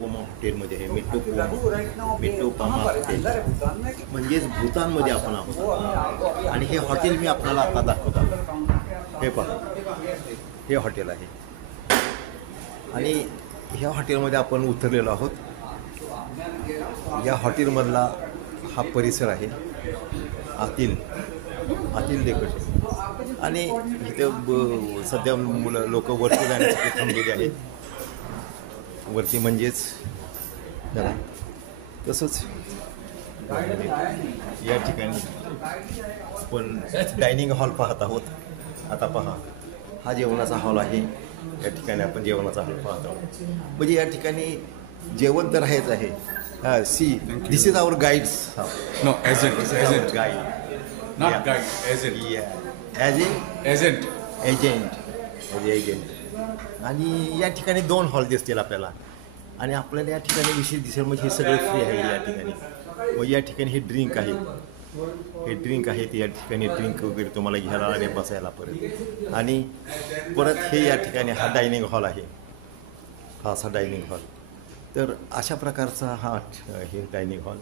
पोमा हॉटेलमध्ये आहे. मेट्रोपोमा हॉटेल म्हणजेच भूतानमध्ये आपण आहोत. आणि हे हॉटेल मी आपल्याला आता दाखवतो. हे पहा, हे हॉटेल आहे आणि ह्या हॉटेलमध्ये आपण उतरलेलो आहोत. या हॉटेलमधला हा परिसर आहे. आतील डेकोरेशन आणि इथं सध्या मुलं लोक वरती जाण्यासाठी थांबलेली आहेत. वरती म्हणजेच जरा तसंच या ठिकाणी आपण डायनिंग हॉल पाहत आहोत. आता पहा, हा जेवणाचा हॉल आहे. या ठिकाणी आपण जेवणाचा हॉल पाहत आहोत. म्हणजे या ठिकाणी जेवण तर राहायचं आहे. See this is our guides. No, agent. Guide Not guide, agent. Agent. आणि या ठिकाणी 2 हॉल दिसतील आपल्याला. आणि आपल्याला या ठिकाणी विशेष दिसेल म्हणजे हे सगळं फ्री आहे या ठिकाणी. व या ठिकाणी हे ड्रिंक आहे. या ठिकाणी ड्रिंक वगैरे तुम्हाला घ्यायला आणि बसायला परत. आणि परत हे या ठिकाणी हा डायनिंग हॉल आहे. हा असा डायनिंग हॉल. तर अशा प्रकारचा हा हे डायनिंग हॉल.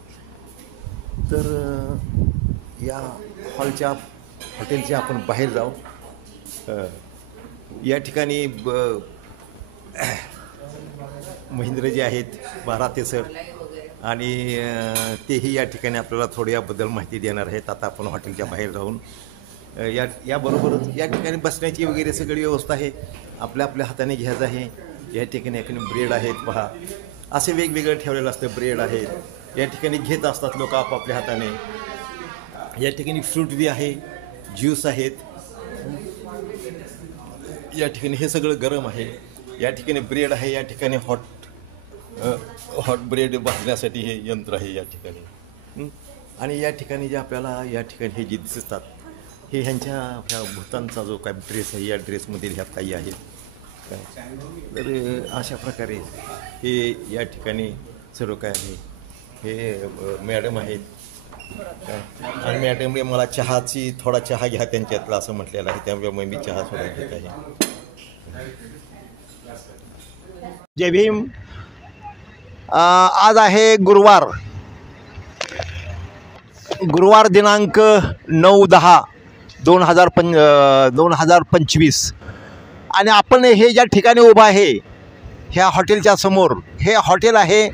तर या हॉटेलच्या आपण बाहेर जाऊ. या ठिकाणी महेंद्र जे आहेत बाराते सर आणि तेही या ठिकाणी आपल्याला थोडं याबद्दल माहिती देणार आहेत. आता आपण हॉटेलच्या बाहेर राहून याबरोबरच या ठिकाणी बसण्याची वगैरे सगळी व्यवस्था आहे. आपल्या हाताने घ्यायचं आहे. या ठिकाणी ब्रेड आहेत पहा, असे वेगवेगळं ठेवलेलं असतं. ब्रेड आहेत या ठिकाणी घेत असतात लोक आपापल्या हाताने. या ठिकाणी फ्रूट बी आहे, ज्यूस आहेत. या ठिकाणी हे सगळं गरम आहे. या ठिकाणी ब्रेड आहे. या ठिकाणी हॉट ब्रेड भाजण्यासाठी हे यंत्र आहे या ठिकाणी. आणि या ठिकाणी जे आपल्याला या ठिकाणी हे जे दिसतात हे ह्या भूतानचा जो काय ड्रेस आहे या ड्रेसमध्ये ह्या काही आहेत काय. तर अशा प्रकारे हे या ठिकाणी सर्व काय आहे. हे मॅडम आहेत काय. आणि मॅडमने मला थोडा चहा घ्या त्यांच्यातला असं म्हटलेलं आहे. त्यामुळे मग मी चहा थोडा घेत आहे. जय भीम. आज आहे गुरुवार दिनांक 9/10/2025 आणि आपण हे ज्या ठिकाणी उभं आहे ह्या हॉटेलच्या समोर, हे हॉटेल आहे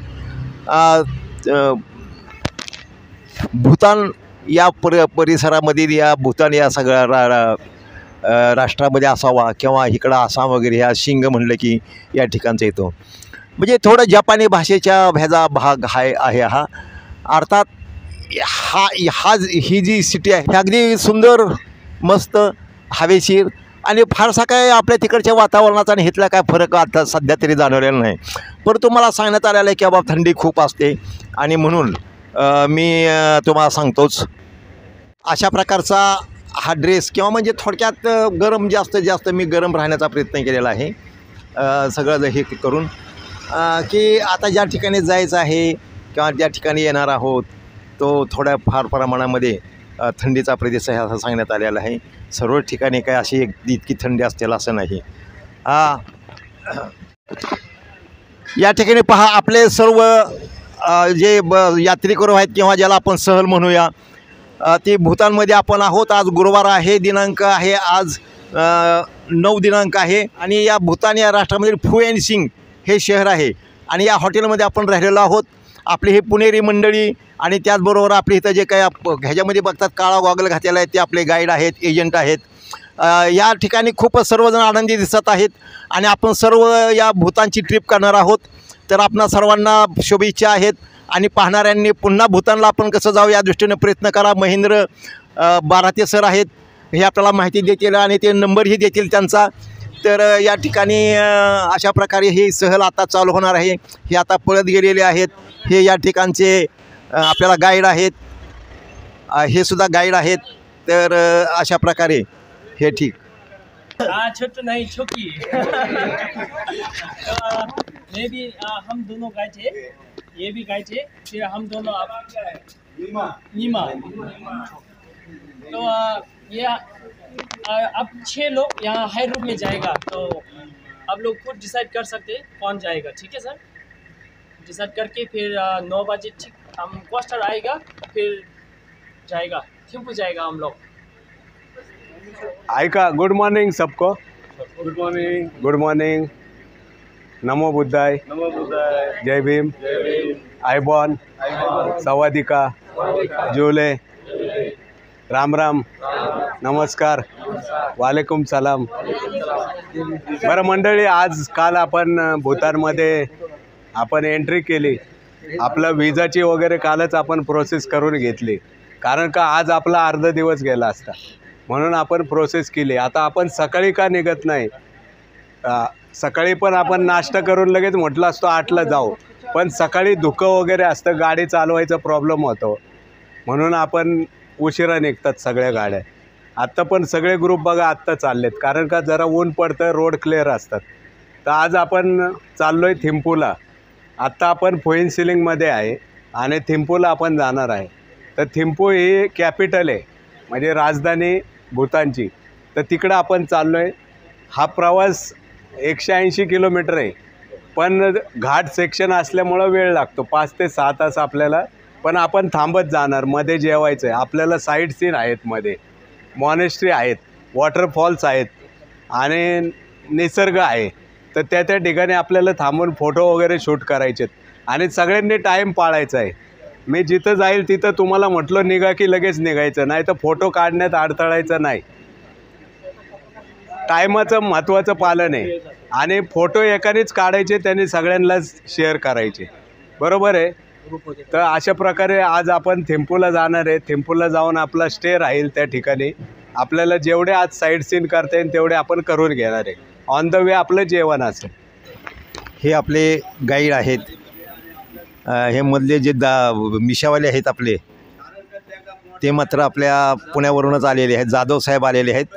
भूतान या परिसरामधील, या भूतान या सगळ्या राष्ट्रामध्ये असावा किंवा इकडं आसाम वगैरे ह्या शिंग म्हणलं की या ठिकाणचा येतो. म्हणजे थोडं जपानी भाषेच्या ह्याचा भाग आहे हा. अर्थात ही जी सिटी आहे अगदी सुंदर, मस्त, हवेशीर आणि फारसा काय आपल्या तिकडच्या वातावरणाचा आणि इथला काय फरक आता सध्या तरी जाणवलेला नाही. परंतु मला सांगण्यात आलेलं आहे की बाबा थंडी खूप असते आणि म्हणून मी तुम्हाला सांगतोच. अशा प्रकारचा हा ड्रेस किंवा म्हणजे थोडक्यात गरम जास्त मी गरम राहण्याचा प्रयत्न केलेला आहे. सगळं हे करून की आता ज्या ठिकाणी जायचं आहे किंवा ज्या ठिकाणी येणार आहोत तो थोड्या फार प्रमाणामध्ये थंडीचा प्रदेश आहे असं सांगण्यात आलेलं आहे. सर्व ठिकाणी काय अशी इतकी थंडी असतेल असं नाही. या ठिकाणी पहा, आपले सर्व जे यात्रेकरू आहेत किंवा ज्याला आपण सहल म्हणूया, ते भूतानमध्ये आपण आहोत. आज गुरुवार आहे. दिनांक आहे आज 9 दिनांक आहे. आणि या भूतान या राष्ट्रामधील फुएनसिंग हे शहर आहे आणि या हॉटेलमध्ये आपण राहिलेलो आहोत. आपली ही पुणेरी मंडळी आणि त्याचबरोबर आपले इथं जे काही ह्याच्यामध्ये बघतात काळा गॉगल घातलेला आहे ते आपले गाईड आहेत, एजंट आहेत. या ठिकाणी खूपच सर्वजण आनंदी दिसत आहेत आणि आपण सर्व या भूतानची ट्रिप करणार आहोत. तर आपणा सर्वांना शुभेच्छा आहेत आणि पाहणाऱ्यांनी पुन्हा भूतानला आपण कसं जाऊ या दृष्टीने प्रयत्न करा. महेंद्र बाराते सर आहेत, हे आपल्याला माहिती देतील आणि ते नंबरही देतील त्यांचा. तर या ठिकाणी अशा प्रकारे ही सहल आता चालू होणार आहे. हे आता पळत गेलेले आहेत. हे या ठिकाणचे आपल्याला गाईड आहेत, हे सुद्धा गाईड आहेत. तर अशा प्रकारे हे ठीक छोटू नहीं छोकी मैं भी हम दोनों गए थे, ये भी गए थे, फिर हम दोनों नीमा तो ये अब 6 लोग यहाँ हाई रूम में जाएगा. तो अब लोग खुद डिसाइड कर सकते हैं कौन जाएगा. ठीक है सर. डिसाइड करके फिर 9 बजे ठीक हम कोस्टर आएगा, फिर जाएगा थिम्पू जाएगा हम लोग। ऐका, गुड मॉर्निंग सबको। Good morning. Good morning. नमो बुद्धाय। नमो बुद्धाय। जय भीम। जय भीम। आयबॉन। सवादिका। जोले। राम राम। नमस्कार। वालेकुम सलाम। बरं मंडळी, आज काल आपण भूतानमध्ये आपण एंट्री केली। आपलं विजाची वगैरे कालच आपण प्रोसेस करून घेतली, कारण का आज आपला अर्धा दिवस गेला असता, म्हणून आपण प्रोसेस केली। आता आपण सकाळी का निघत नाही? सकाळी पण आपण नाश्ता करून लगेच म्हटलं असतो 8ला जाऊ, पण सकाळी धुकं वगैरे असतं, गाडी चालवायचा प्रॉब्लेम होतो, म्हणून आपण उशिरा निघतात सगळ्या गाड्या। आत्ता पण सगळे ग्रुप बघा आत्ता चाललेत, कारण का जरा ऊन पडतं, रोड क्लिअर असतात। तर आज आपण चाललो आहे थिम्पूला। आत्ता आपण फोईन सिलिंगमध्ये आहे आणि थिम्पूला आपण जाणार आहे। तर थिम्पू ही कॅपिटल आहे, म्हणजे राजधानी भूतानची। तर तिकडं आपण चाललो आहे। हा प्रवास 180 किलोमीटर आहे, पण घाट सेक्शन असल्यामुळं वेळ लागतो, 5 ते 6 तास आपल्याला। पण आपण थांबत जाणार, मध्ये जेवायचं आहे आपल्याला। साईट सीन आहेत, मध्ये मॉनेस्ट्री आहेत, वॉटरफॉल्स आहेत आणि निसर्ग आहे। तर त्या ठिकाणी आपल्याला थांबून फोटो वगैरे शूट करायचे आहेत आणि सगळ्यांनी टाईम पाळायचा आहे। मी जिथं जाईल तिथं तुम्हाला म्हटलं निघा की लगेच निघायचं, नाही तर फोटो काढण्यात अडथळायचं नाही। टायमाचं महत्त्वाचं पालन आहे आणि फोटो एकानेच काढायचे, त्यांनी सगळ्यांनाच शेअर करायचे, बरोबर आहे। तर अशा प्रकारे आज आपण थिम्पूला जाणार आहे। थिम्पूला जाऊन आपला स्टे राहील त्या ठिकाणी। आपल्याला जेवढे आज साईट सीन करता येईल तेवढे आपण करून घेणार आहे। ऑन द वे आपलं जेवण असेल। हे आपले गाईड आहेत, हे मधले जे मिशावाले आहेत आपले, ते मात्र आपल्या पुण्यावरूनच आलेले आहेत। जाधव साहेब आलेले आहेत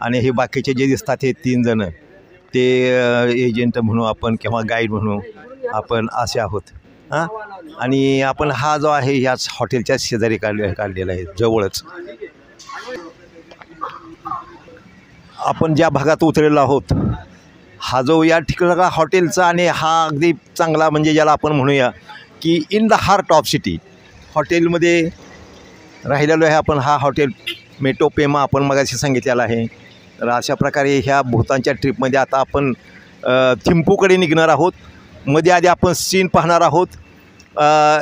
आणि हे बाकीचे जे दिसतात हे 3 जण ते एजंट म्हणू आपण किंवा गाईड म्हणू आपण असे आहोत। हां, आणि आपण हा जो आहे ह्याच हॉटेलच्या शेजारी काढलेला आहे, जवळच। आपण ज्या भागात उतरलेलो आहोत, हा जो या ठिकाणा हॉटेलचा आणि हा अगदी चांगला, म्हणजे ज्याला आपण म्हणूया की in the heart of city हॉटेलमध्ये राहिलेलो आहे आपण। हा हॉटेल मेटोपेमा आपण मगाशी सांगितलेला आहे। तर अशा प्रकारे ह्या भूतानच्या ट्रिपमध्ये आता आपण थिम्पूकडे निघणार आहोत। मध्ये आधी आपण सीन पाहणार आहोत।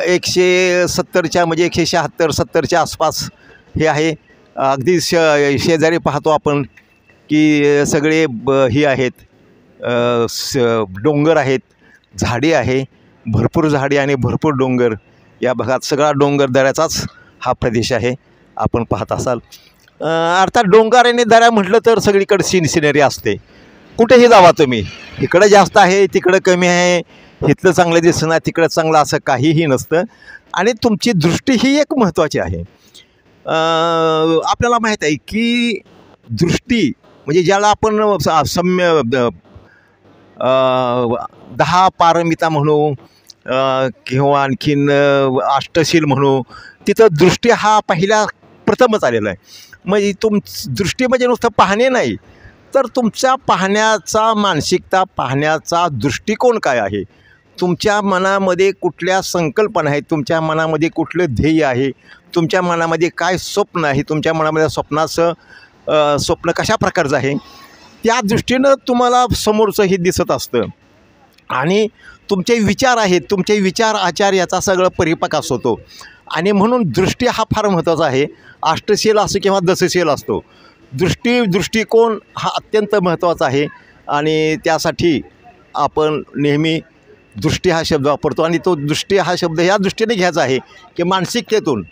170च्या म्हणजे 176-70च्या आसपास हे आहे। अगदी शेजारी पाहतो आपण की सगळे ही आहेत, डोंगर आहेत, झाडी आहे, भरपूर झाडी आणि भरपूर डोंगर। या भागात सगळा डोंगर दऱ्याचाच हा प्रदेश आहे, आपण पाहत असाल। अर्थात डोंगर आणि दऱ्या म्हटलं तर सगळीकडे सिनरी असते, कुठेही जावा तुम्ही, इकडं जास्त आहे तिकडं कमी आहे, इथलं चांगलं दिसणार तिकडं चांगलं, असं काहीही नसतं। आणि तुमची दृष्टी ही एक महत्त्वाची आहे। आपल्याला माहीत आहे की दृष्टी म्हणजे ज्याला आपण सम्य 10 पारमिता म्हणू किंवा आणखीन अष्टशील म्हणू, तिथं दृष्टी हा प्रथमच आलेला आहे। म्हणजे दृष्टी म्हणजे नुसतं पाहणे नाही, तर तुमच्या पाहण्याचा मानसिकता, पाहण्याचा दृष्टिकोन काय आहे, तुमच्या मनामध्ये कुठल्या संकल्पना आहेत, तुमच्या मनामध्ये कुठलं ध्येय आहे, तुमच्या मनामध्ये काय स्वप्न आहे, तुमच्या मनामध्ये स्वप्न कशा प्रकारचं आहे, त्या दृष्टीनं तुम्हाला समोरचं हे दिसत असतं। आणि तुमचे विचार आहेत, तुमचे विचार आचार याचा सगळं परिपाक होतो। आणि म्हणून दृष्टी हा फार महत्त्वाचा आहे। अष्टशील असो किंवा दशशील असतो, दृष्टिकोन हा अत्यंत महत्त्वाचा आहे। आणि त्यासाठी आपण नेहमी दृष्टी हा शब्द वापरतो आणि तो दृष्टी हा शब्द ह्या दृष्टीने घ्यायचा आहे की मानसिकतेतून।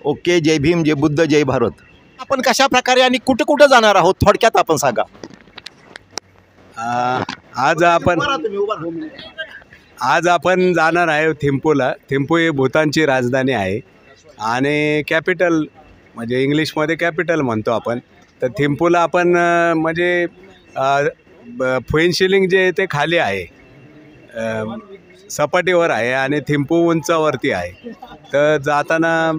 ओके, जय भीम, जय बुद्ध, जय भारत। आपण कशा प्रकारे आणि कुठं कुठं जाणार आहोत थोडक्यात आपण सांगा। आज आपण जाणार आहे थिम्पूला। थिम्पू ही भूतानची राजधानी आहे आणि कॅपिटल, म्हणजे इंग्लिशमध्ये कॅपिटल म्हणतो आपण। तर थिम्पूला आपण म्हणजे फोईन सिलिंग जे आहे ते खाली आहे, सपाटीवर आहे आणि थिम्पू उंचावरती आहे। तर जाताना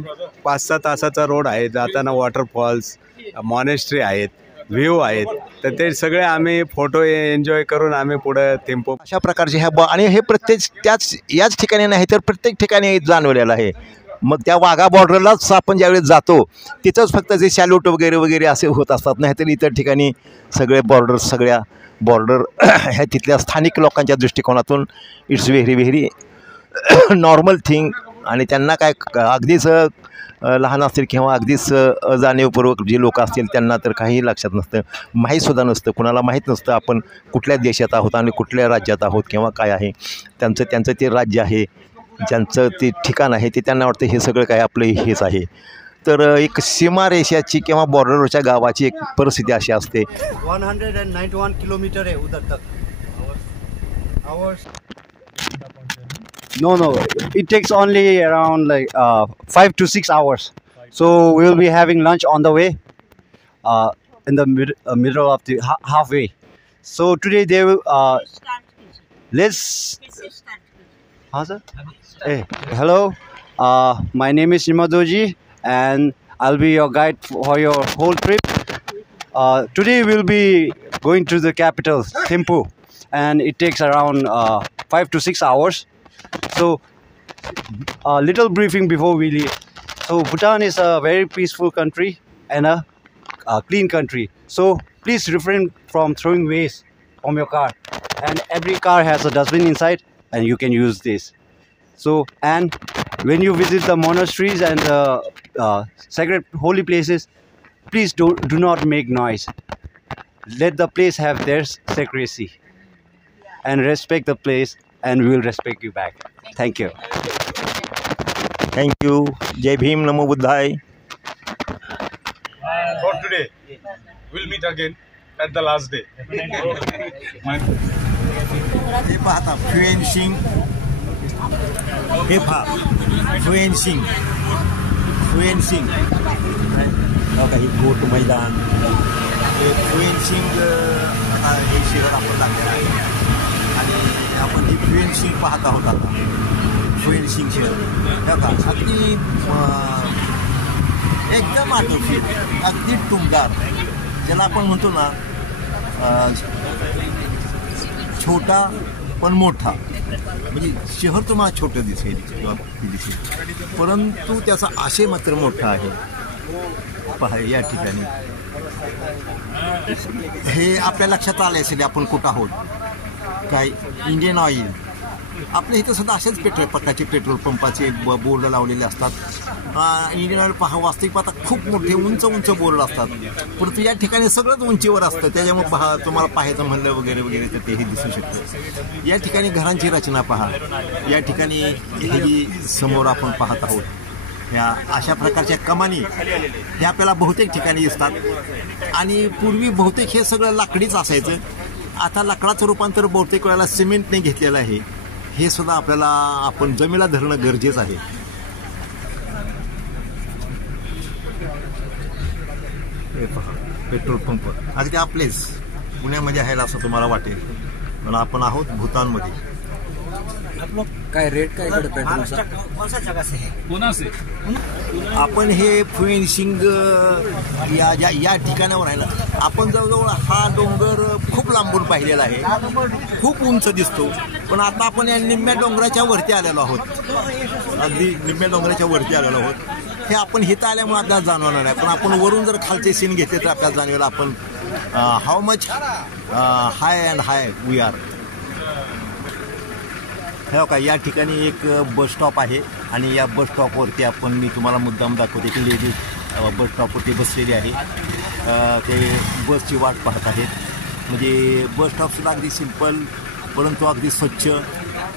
5-6 तासाचा रोड आहे। जाताना वॉटरफॉल्स, मॉनेस्ट्री आहेत व्ह्यू आहेत, तर ते सगळे आम्ही फोटो एन्जॉय करून आम्ही पुढं थिम्पू. अशा प्रकारचे ह्या आणि हे प्रत्येक याच ठिकाणी नाही तर प्रत्येक ठिकाणी जाणवलेलं आहे. मग त्या वाघा बॉर्डरलाच आपण ज्यावेळेस जातो तिथंच फक्त जे सॅल्यूट वगैरे वगैरे असे होत असतात, नाहीतर इतर ठिकाणी सगळे सगळ्या बॉर्डर ह्या तिथल्या स्थानिक लोकांच्या दृष्टिकोनातून इट्स व्हेरी नॉर्मल थिंग. आणि त्यांना काय अगदीच लहान असतील किंवा अगदीच जाणीवपूर्वक जे लोक असतील त्यांना तर काही लक्षात नसतं, माहीतसुद्धा नसतं, कुणाला माहीत नसतं आपण कुठल्या देशात आहोत आणि कुठल्या राज्यात आहोत किंवा काय आहे. त्यांचं ते राज्य आहे, ज्यांचं ते ठिकाण आहे ते त्यांना वाटतं हे सगळं काय आपलं हेच आहे. तर एक सीमारेषाची किंवा बॉर्डरवरच्या गावाची एक परिस्थिती अशी असते. 191 किलोमीटर आहे उधर तक. No, it takes only around like 5 to 6 hours. So we will be having lunch on the way, in the middle of the halfway. So today they will let's. Huh, sir? Hey, hello. My name is Shimadoji, and I'll be your guide for your whole trip. Today we'll be going to the capital, Thimphu, and it takes around 5 to 6 hours. So a little briefing before we leave. So Bhutan is a very peaceful country and a clean country. So please refrain from throwing waste from your car. And every car has a dustbin inside, and you can use this. So, and when you visit the monasteries and the sacred holy places, please do not make noise. Let the place have their secrecy and respect the place, and we will respect you back. Thank you. Thank you. जय भीम, नमो बुद्धाय. For today, we'll meet again at the last day. हे पाहता फ्युएनशिंग, हे पहा फ्युएनशिंग काही गोट मैदान, हे फ्युएनशिंग हे शहर आपण लागलेलं आहे. आणि आपण हे फ्युएनशिंग पाहत आहोत. आता फ्युएनशिंग शहर का अगदी एकदम आटोफिट, अगदी टुमदार, ज्याला आपण म्हणतो ना छोटा पण मोठा. म्हणजे शहर तुम्हाला छोटं दिसेल किंवा दिसेल, परंतु त्याचा आशय मात्र मोठा आहे. पहा या ठिकाणी हे आपल्या लक्षात आले असेल आपण कुठं आहोत. काय इंडियन ऑइल आपल्या इथं सुद्धा असेच प्रकारचे पेट्रोल पंपाचे बोर्ड लावलेले असतात. इंडियन ऑइल पहा वास्तविक पाहता खूप मोठे उंच बोर्ड असतात, परंतु या ठिकाणी सगळंच उंचीवर असतं. त्याच्यामुळे पहा तुम्हाला पाहायचं म्हणलं वगैरे वगैरे तर तेही दिसू शकतं. या ठिकाणी घरांची रचना पहा. या ठिकाणी हे समोर आपण पाहत आहोत ह्या अशा प्रकारच्या कमानी हे आपल्याला बहुतेक ठिकाणी दिसतात. आणि पूर्वी बहुतेक हे सगळं लाकडीच असायचं. आता लाकडाचं रूपांतर बहुतेक वेळेला सिमेंटने घेतलेलं आहे. हे सुद्धा आपल्याला आपण जमिनीला धरणं गरजेचं आहे. हे पहा पेट्रोल पंप अगदी आपलेच पुण्यामध्ये आहे असं तुम्हाला वाटेल, पण आपण आहोत भूतानमध्ये. काय रेट काय इकडे पेट्रोलचा? आपण हे फ्युएनशिंग या ठिकाणावर आहे ना, आपण जवळजवळ हा डोंगर खूप लांबून पाहिलेला आहे, खूप उंच दिसतो. पण आता आपण या निम्म्या डोंगराच्या वरती आलेलो आहोत, अगदी निम्म्या डोंगराच्या वरती आलेलो आहोत. हे आपण हिथं आल्यामुळे आपल्याला जाणवणार नाही, पण आपण वरून जर खालचे सीन घेतले तर आपल्याला जाणवेल आपण how much high and high we are. हे का या ठिकाणी एक बस स्टॉप आहे आणि या बस स्टॉपवरती मी तुम्हाला मुद्दाम दाखवते की लेडीज बस स्टॉपवरती बसलेली आहे. ते बसची वाट पाहत आहेत. म्हणजे बस स्टॉपसुद्धा अगदी सिंपल परंतु अगदी स्वच्छ,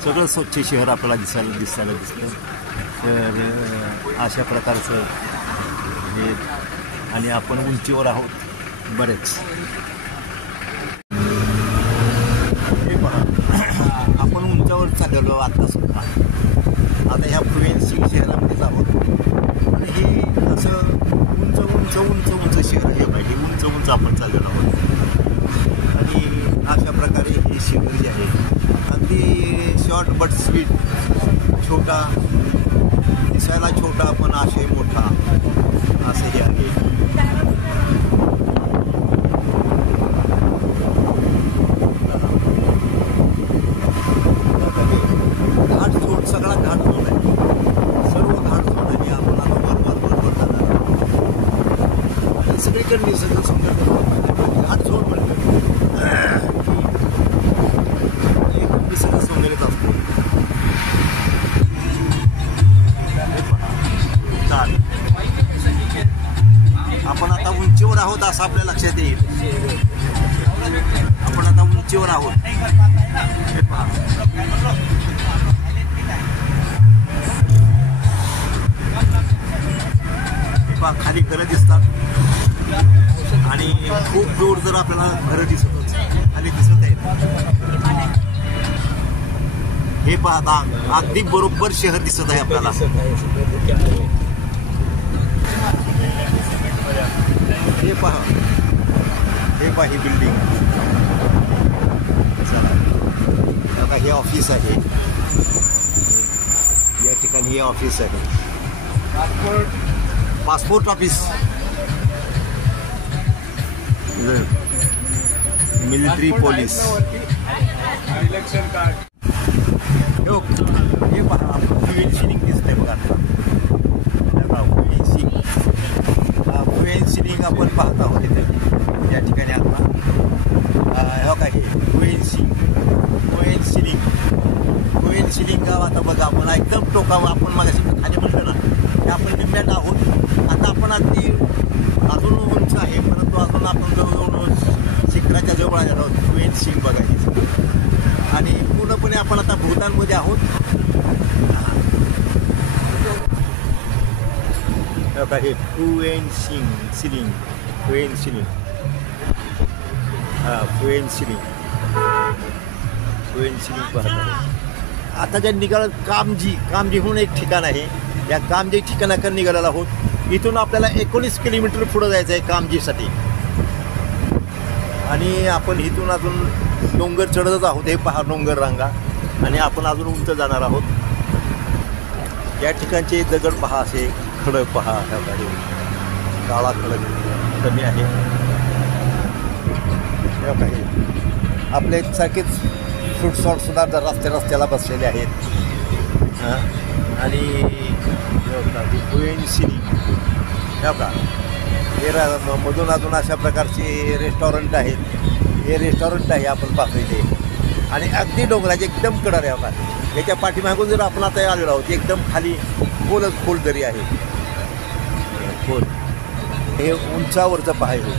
सगळं स्वच्छ शहर आपल्याला दिसायला दिसतं. तर अशा प्रकारचं हे आणि आपण उंचीवर आहोत बरेच. आपण उंचावर चाललेलो आता सुद्धा. आता ह्या फ्युएनशिंग शहरामध्येच आहोत. आणि हे असं उंच शहर हे पाहिजे, उंच आपण चाललेलो आहोत. आणि अशा प्रकारे हे शहर जे आहे अगदी शॉर्ट बट स्वीट, छोटा, दिसायला छोटा पण आशय मोठा असं हे आहे. सगळीकडे निसर्ग सौंदर्य हात झोड पडतं एक निसर्ग सौंदर्यच असतो. चालेल. आपण आता उंचीवर आहोत असं आपल्या लक्षात येईल. आपण आता उंचीवर आहोत. हे पहा खाली घरं दिसतात आणि खूप दूर जर आपल्याला घरं दिसतच खाली दिसत आहेत. हे पहा अगदी बरोबर शहर दिसत आहे आपल्याला. हे पहा ही बिल्डिंग. आता हे ऑफिस आहे. या ठिकाणी हे ऑफिस आहे. Passport office, military police. Election card. हे पहा सिलिंग दिसतंय बघा. सिलिंग आपण पाहत आहोत इथे या ठिकाणी. आता हो काय सिलिंग गाव. आता बघा आपण एकदम टोकावर आपण मागाशी खाली म्हटलं ना की आपण निम्म्यात आहोत. आता आपण अगदी अजून उंच आहे परंतु अजून आपण जवळजवळ शिखराच्या जवळ आलेलो आहोत. क्वेनसिंग बघायची आणि पूर्णपणे आपण आता भूतानमध्ये आहोत. हे क्वेनसिलिंग पाहत. आता ज्या निघालं कामजी म्हणून एक ठिकाण आहे. या कामजी ठिकाणाकडे निघालेला आहोत. इथून आपल्याला 19 किलोमीटर पुढं जायचं आहे कामजीसाठी आणि आपण इथून अजून डोंगर चढतच आहोत. हे पहा डोंगर रांगा आणि आपण अजून उंच जाणार आहोत. या ठिकाणचे दगड पहा, असे खडक पहा. काळा खडक कमी आहे. आपले सारखेच फ्रूट सुद्धा रस्त्याला बसलेले आहेत. आणि हे मधून अजून अशा प्रकारचे रेस्टॉरंट आहेत. हे रेस्टॉरंट आहे आपण पाहतो इथे आणि अगदी डोंगराचे एकदम कडा आहे. बघा याच्या पाठीमागून जर आपण आता आलेलो आहोत एकदम खाली खोल दरी आहे. खोल हे उंचावरचं पाहाय उंच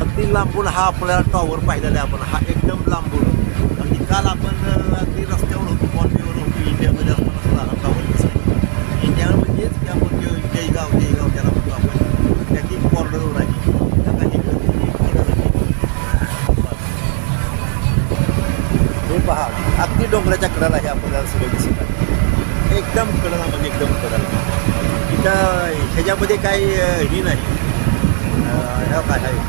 अगदी लांबून हा आपल्याला टॉवर पाहिलेला आहे आपण. हा एकदम लांबून आणि काल आपण अगदी रस्त्यावर होतो, बॉम्बेवर होतो, इंडियामध्ये असताना सुद्धा हा टॉवर दिसतो. इंडिया म्हणजेच की आपण जयगाव त्याला म्हणतो आपण. त्याची कॉर्नरवर आहे. हे पहा अगदी डोंगराच्या कडाला हे आपल्याला सगळं दिसत आहे. एकदम कडाला म्हणजे एकदम कडाला. इथं ह्याच्यामध्ये काही हे नाही. काय आहे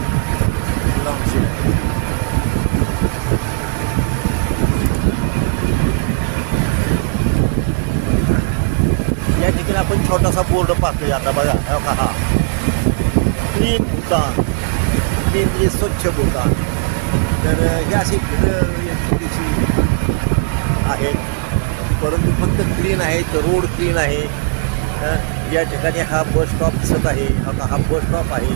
या ठिकाणी आपण छोटासा बोर्ड पाहतोय. आता बघा हा क्लीन भूतान, क्लीन म्हणजे स्वच्छ भूतान. तर हे अशी थोडीशी आहेत परंतु फक्त क्लीन आहेत. रोड क्लीन आहे. या ठिकाणी हा बस स्टॉप दिसत आहे. हा बस स्टॉप आहे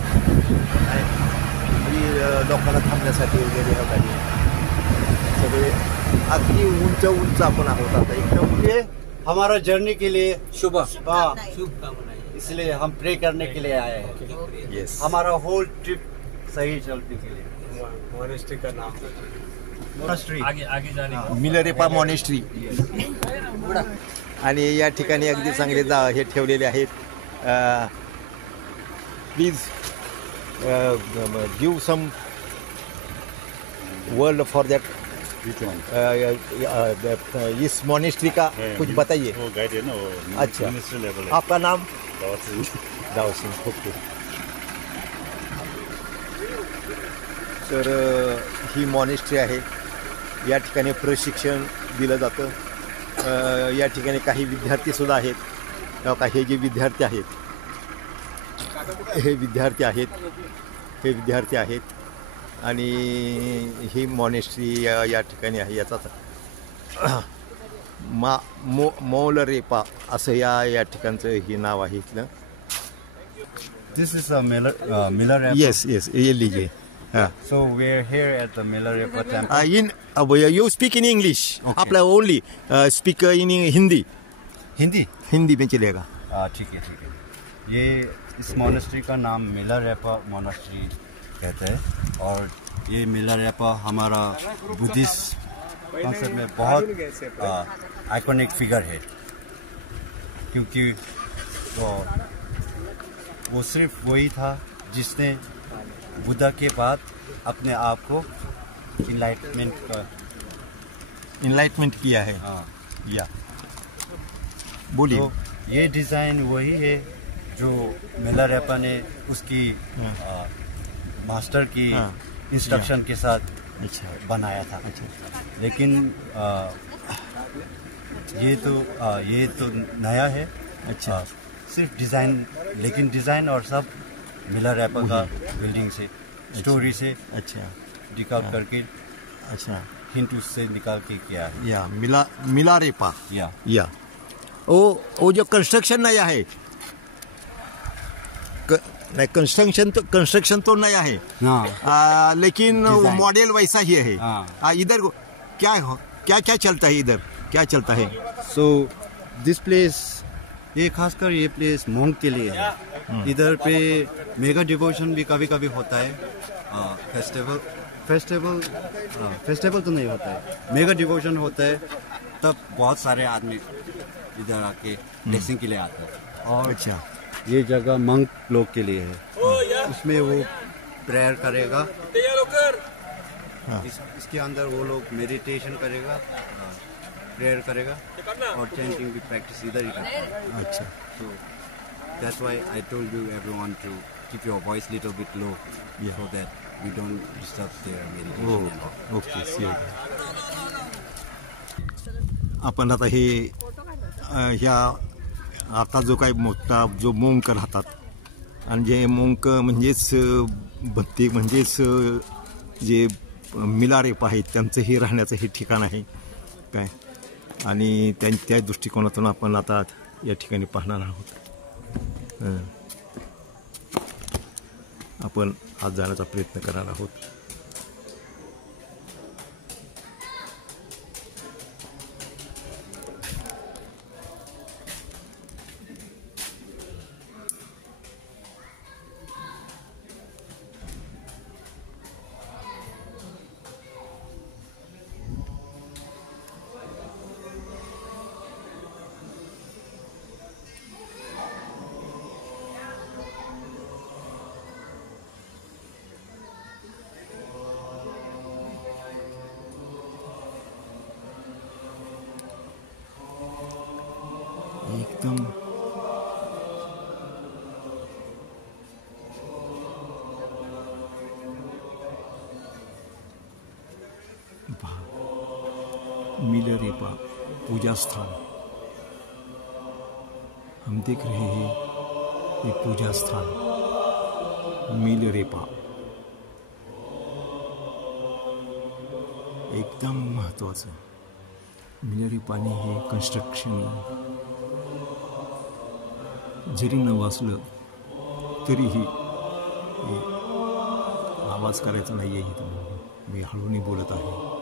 लोकांना थांबण्यासाठी वगैरे काही सगळे अगदी उंच आपण आहोत. आता एकदम म्हणजे हमारा जर्नी के लिए शुभ इसलिए हम प्रे करने के लिए आए हैं. येस. हमारा होल ट्रिप सही चलने के लिए. मॉनेस्ट्री का नाम मोनास्ट्री. आगे जाने मिलरेपा मॉनेस्ट्री. आणि या ठिकाणी अगदी चांगले हे ठेवलेले आहेत. Please give some word for that. इस मॉनेस्ट्री का कुछ बताइए. वो गाइड है ना वो. अच्छा. मिनिस्टर लेवल है. आपका नाम? दाव सिंह. ओके. तर ही मॉनेस्ट्री आहे. या ठिकाणी प्रशिक्षण दिलं जातं. या ठिकाणी काही विद्यार्थीसुद्धा आहेत. हे जे विद्यार्थी आहेत हे विद्यार्थी आहेत आणि ही मॉनेस्ट्री या ठिकाणी आहे. याचा मौलरेपा असं या ठिकाणचं हे नाव आहे इथलं. This is a Miller Repa. Yes ये लीजिए. हां So we're here at the Miller Repa temple. In you speak in English. Okay. आपला only speak in Hindi. Hindi? Hindi में चलेगा. ठीक है ठीक है. ये इस मोनेस्ट्री का नाम मिलर रेपा मोनेस्ट्री कहते हैं और ये मिलर रेपा हमारा बुद्धिस्ट कॉन्सेप्ट में बहुत आइकॉनिक फिगर है क्योंकि वो सिर्फ वही था जिसने बुद्धा के बाद अपने आप को इनलाइटमेंट किया है. हाँ या बोलिए. तो ये डिज़ाइन वही है जो मिलर रेपा ने उसकी मास्टर की हाँ। इंस्ट्रक्शन के साथ अच्छा बनाया था. अच्छा लेकिन ये तो नया है. अच्छा. सिर्फ डिज़ाइन, लेकिन डिज़ाइन और सब मिलर रेपा का बिल्डिंग से स्टोरी से अच्छा डिकॉल करके अच्छा हिंट उससे निकाल के किया है. या मिलारेपा. या वो जो कंस्ट्रक्शन नया है नहीं, कंस्ट्रक्शन तो नया है. हाँ लेकिन Design. मॉडल वैसा ही है. हाँ. इधर क्या क्या चलता है, इधर क्या चलता है? सो दिस प्लेस, ये खासकर ये प्लेस मोंक के लिए है. इधर पे मेगा डिवोशन भी कभी कभी होता है. फेस्टिवल तो नहीं होता है, मेगा डिवोशन होता है. तब बहुत सारे आदमी इधर आके ब्लेसिंग के लिए आते हैं. और अच्छा ये जगह मंक लोग के लिए है. उसमें वो प्रेयर करेगा. हाँ. इसके अंदर वो लोग मेडिटेशन करेगा, प्रेयर करेगा और चैंटिंग की प्रैक्टिस इधर ही करते हैं. अच्छा So that's why I told you everyone to keep your voice little bit low, Yeah. so that we don't disturb their meditation and all. Okay see. आपण आता हे ह्या आता जो काही मोठा जो मोंक राहतात आणि जे मोंक म्हणजेच भक्ती म्हणजेच जे मिलारेप आहेत त्यांचं हे राहण्याचं हे ठिकाण आहे काय. आणि त्या दृष्टिकोनातून आपण आता या ठिकाणी पाहणार आहोत. आपण आज जाण्याचा प्रयत्न करणार आहोत. एकदम मिलरेपा पूजा स्थान हम देख रहे हैं. ये पूजा स्थान मिलरेपा एकदम महत्त्वाचं. मिलरेपाने हे कन्स्ट्रक्शन जरी न वाचलं तरीही आवाज करायचा नाही आहे इथं. मी हळूनी बोलत आहे.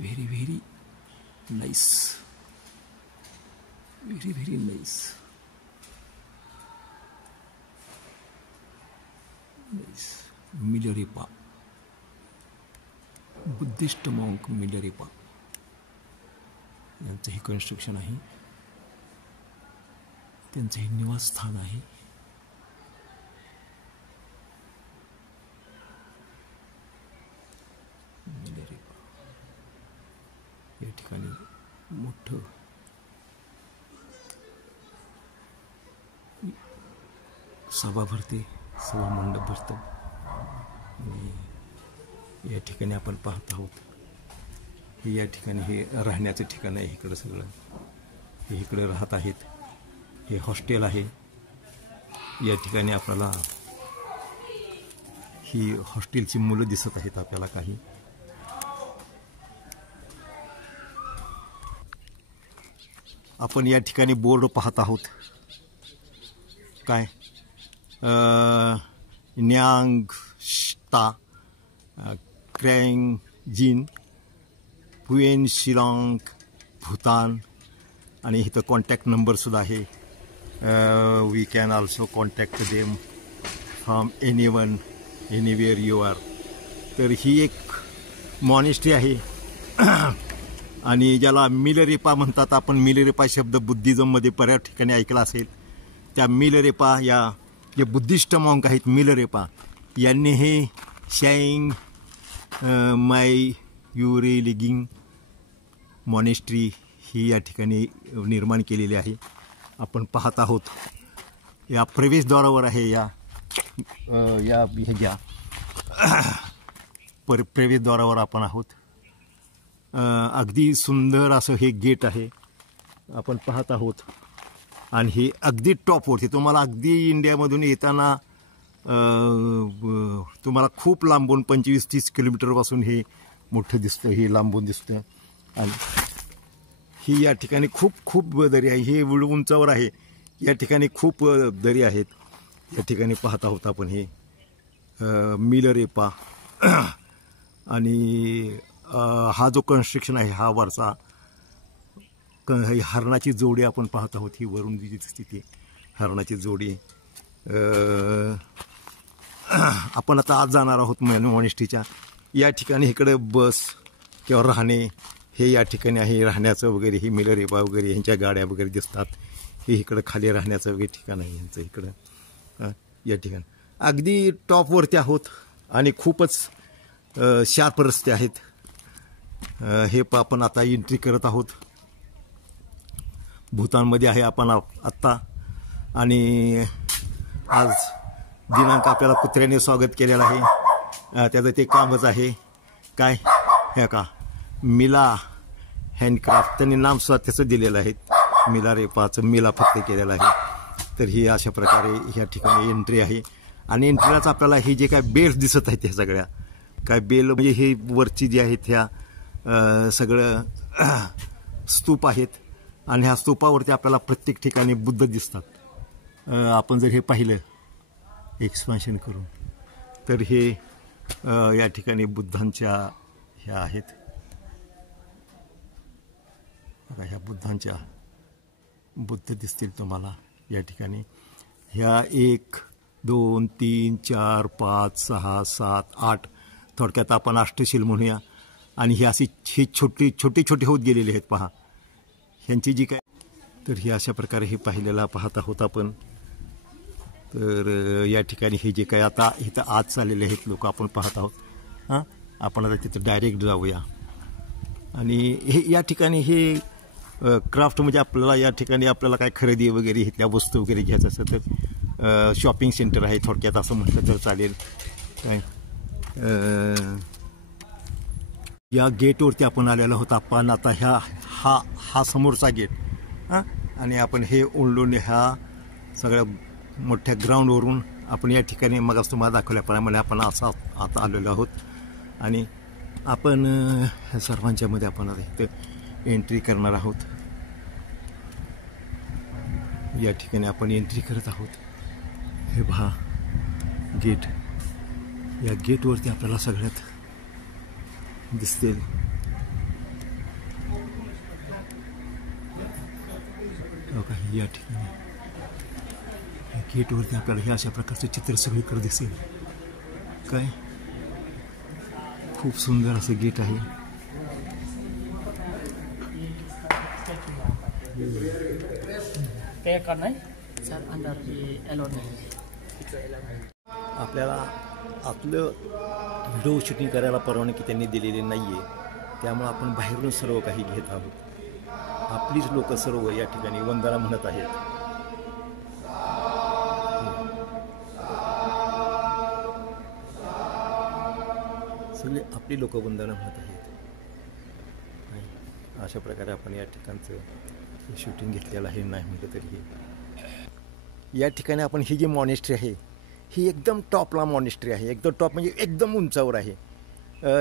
very nice, very very nice. Milarepa, buddhist monk Milarepa यांचं हे कन्स्ट्रक्शन आहे, त्यांचं हे निवासस्थान आहे. मिलरेपा या ठिकाणी मोठं सभा भरते, सभा मंडप भरतं. आणि या ठिकाणी आपण पाहत आहोत हे या ठिकाणी हे राहण्याचं ठिकाण आहे. इकडं सगळं हे इकडे राहत आहेत. हे हॉस्टेल आहे. या ठिकाणी आपल्याला ही हॉस्टेलची मुलं दिसत आहेत आपल्याला काही. आपण या ठिकाणी बोर्ड पाहत आहोत. काय न्यांग ता क्रँग जिन हुएन शिलाँग भूतान. आणि इथं कॉन्टॅक्ट नंबरसुद्धा आहे. We can also contact them from anyone anywhere you are. तर ही एक मॉनेस्ट्री आहे. आणि ज्याला मिलरेपा म्हणतात आपण. मिलरेपा शब्द बुद्धिझममध्ये बऱ्याच ठिकाणी ऐकला असेल. त्या मिलरेपा या जे बुद्धिस्ट मॉन्क आहेत मिलरेपा यांनी हे शाईंग माय युरे लिगिंग मॉनेस्ट्री ही या ठिकाणी निर्माण केलेली आहे. आपण पाहत आहोत या प्रवेशद्वारावर आहे. या ह्याच्या प्रवेशद्वारावर आपण आहोत. अगदी सुंदर असं हे गेट आहे आपण पाहत आहोत. आणि हे अगदी टॉपवरती तुम्हाला अगदी इंडियामधून येताना तुम्हाला खूप लांबून 25-30 किलोमीटरपासून हे मोठं दिसतं. हे लांबून दिसतं. आणि ही या ठिकाणी खूप खूप दरी आहे. हे उंचावर आहे. या ठिकाणी खूप दरी आहेत. या ठिकाणी पाहत आहोत आपण हे मिलरेपा. आणि हा जो कन्स्ट्रक्शन आहे हा वरचा हरणाची जोडी आपण पाहत आहोत. ही वरून जी दिसते ती हरणाची जोडी. आपण आता आज जाणार आहोत मॉनेस्ट्रीच्या. या ठिकाणी इकडे बस किंवा राहणे हे या ठिकाणी आहे. राहण्याचं वगैरे ही मिलरेपा वगैरे ह्यांच्या गाड्या वगैरे दिसतात. हे इकडं खाली राहण्याचं वगैरे ठिकाण आहे ह्यांचं इकडं. या ठिकाणी अगदी टॉपवरती आहोत. आणि खूपच शार्प रस्ते आहेत. हे आपण आता एंट्री करत आहोत. भूतानमध्ये आहे आपण आत्ता. आणि आज दिनांक आपल्याला कुत्र्याने स्वागत केलेलं आहे. त्याचं ते कामच आहे. काय हे का मिला हँडक्राफ्ट त्यांनी नाम सुद्धा त्याचं दिलेलं आहे. मिला रेपाचं मिला फक्त केलेलं आहे. तर ही अशा प्रकारे ह्या ठिकाणी एंट्री आहे. आणि एंट्रीलाच आपल्याला हे जे काय बेल्स दिसत आहेत ह्या सगळ्या काय बेल म्हणजे हे वरची जी आहेत ह्या सगळं स्तूप आहेत. आणि ह्या स्तूपावरती आपल्याला प्रत्येक ठिकाणी बुद्ध दिसतात. आपण जर हे पाहिलं एक्सपान्शन करून तर हे या ठिकाणी बुद्धांच्या ह्या आहेत. ह्या बुद्धांच्या बुद्ध दिसतील तुम्हाला या ठिकाणी. ह्या 1 2 3 4 5 6 7 8 थोडक्यात आपण अष्टशील म्हणूया. आणि ही अशी ही छोटी छोटी छोटी होत गेलेली आहेत पहा ह्यांची जी काय. तर ही अशा प्रकारे हे पाहिलेला पाहत आहोत आपण. तर या ठिकाणी हे जे काय आता इथं आज चाललेले आहेत लोक आपण पाहत आहोत. हां आपण आता तिथं डायरेक्ट जाऊया. आणि हे या ठिकाणी हे क्राफ्ट म्हणजे आपल्याला या ठिकाणी आपल्याला काय खरेदी वगैरे इथल्या वस्तू वगैरे घ्यायचं असेल तर शॉपिंग सेंटर आहे थोडक्यात असं म्हटलं तर चालेल. काय या गेटवरती आपण आलेलो आहोत आपण आता. हा समोरचा गेट. हां आणि आपण हे ओढून ह्या सगळ्या मोठ्या ग्राउंडवरून आपण या ठिकाणी मग तुम्हाला दाखवल्याप्रमाणे आपण असं आता आलेलो आहोत. आणि आपण ह्या सर्वांच्यामध्ये आपण आता इथं एंट्री करणार आहोत. या ठिकाणी आपण एंट्री करत आहोत. हे पहा गेट. या गेटवरती आपल्याला सगळ्यात दिसतील काही या ठिकाणी गेटवरती आपल्याला हे अशा प्रकारचं चित्र सगळीकडे दिसेल. काय खूप सुंदर असं गेट आहे. क्या करना है सर? अंदर ये एलो नहीं. आपल्याला आपलं व्हिडिओ शूटिंग करायला परवानगी त्यांनी दिलेली नाही आहे, त्यामुळं आपण बाहेरून सर्व काही घेत आहोत. आपलीच लोक सर्व या ठिकाणी वंदना म्हणत आहेत. सगळे आपली लोक वंदना म्हणत आहेत. अशा प्रकारे आपण या ठिकाणचं शूटिंग घेतलेलं आहे. नाही म्हटलं तरी या ठिकाणी आपण ही जी मॉनेस्ट्री आहे ही एकदम टॉपला मॉनेस्ट्री आहे. एकदम टॉप म्हणजे एकदम उंचावर आहे.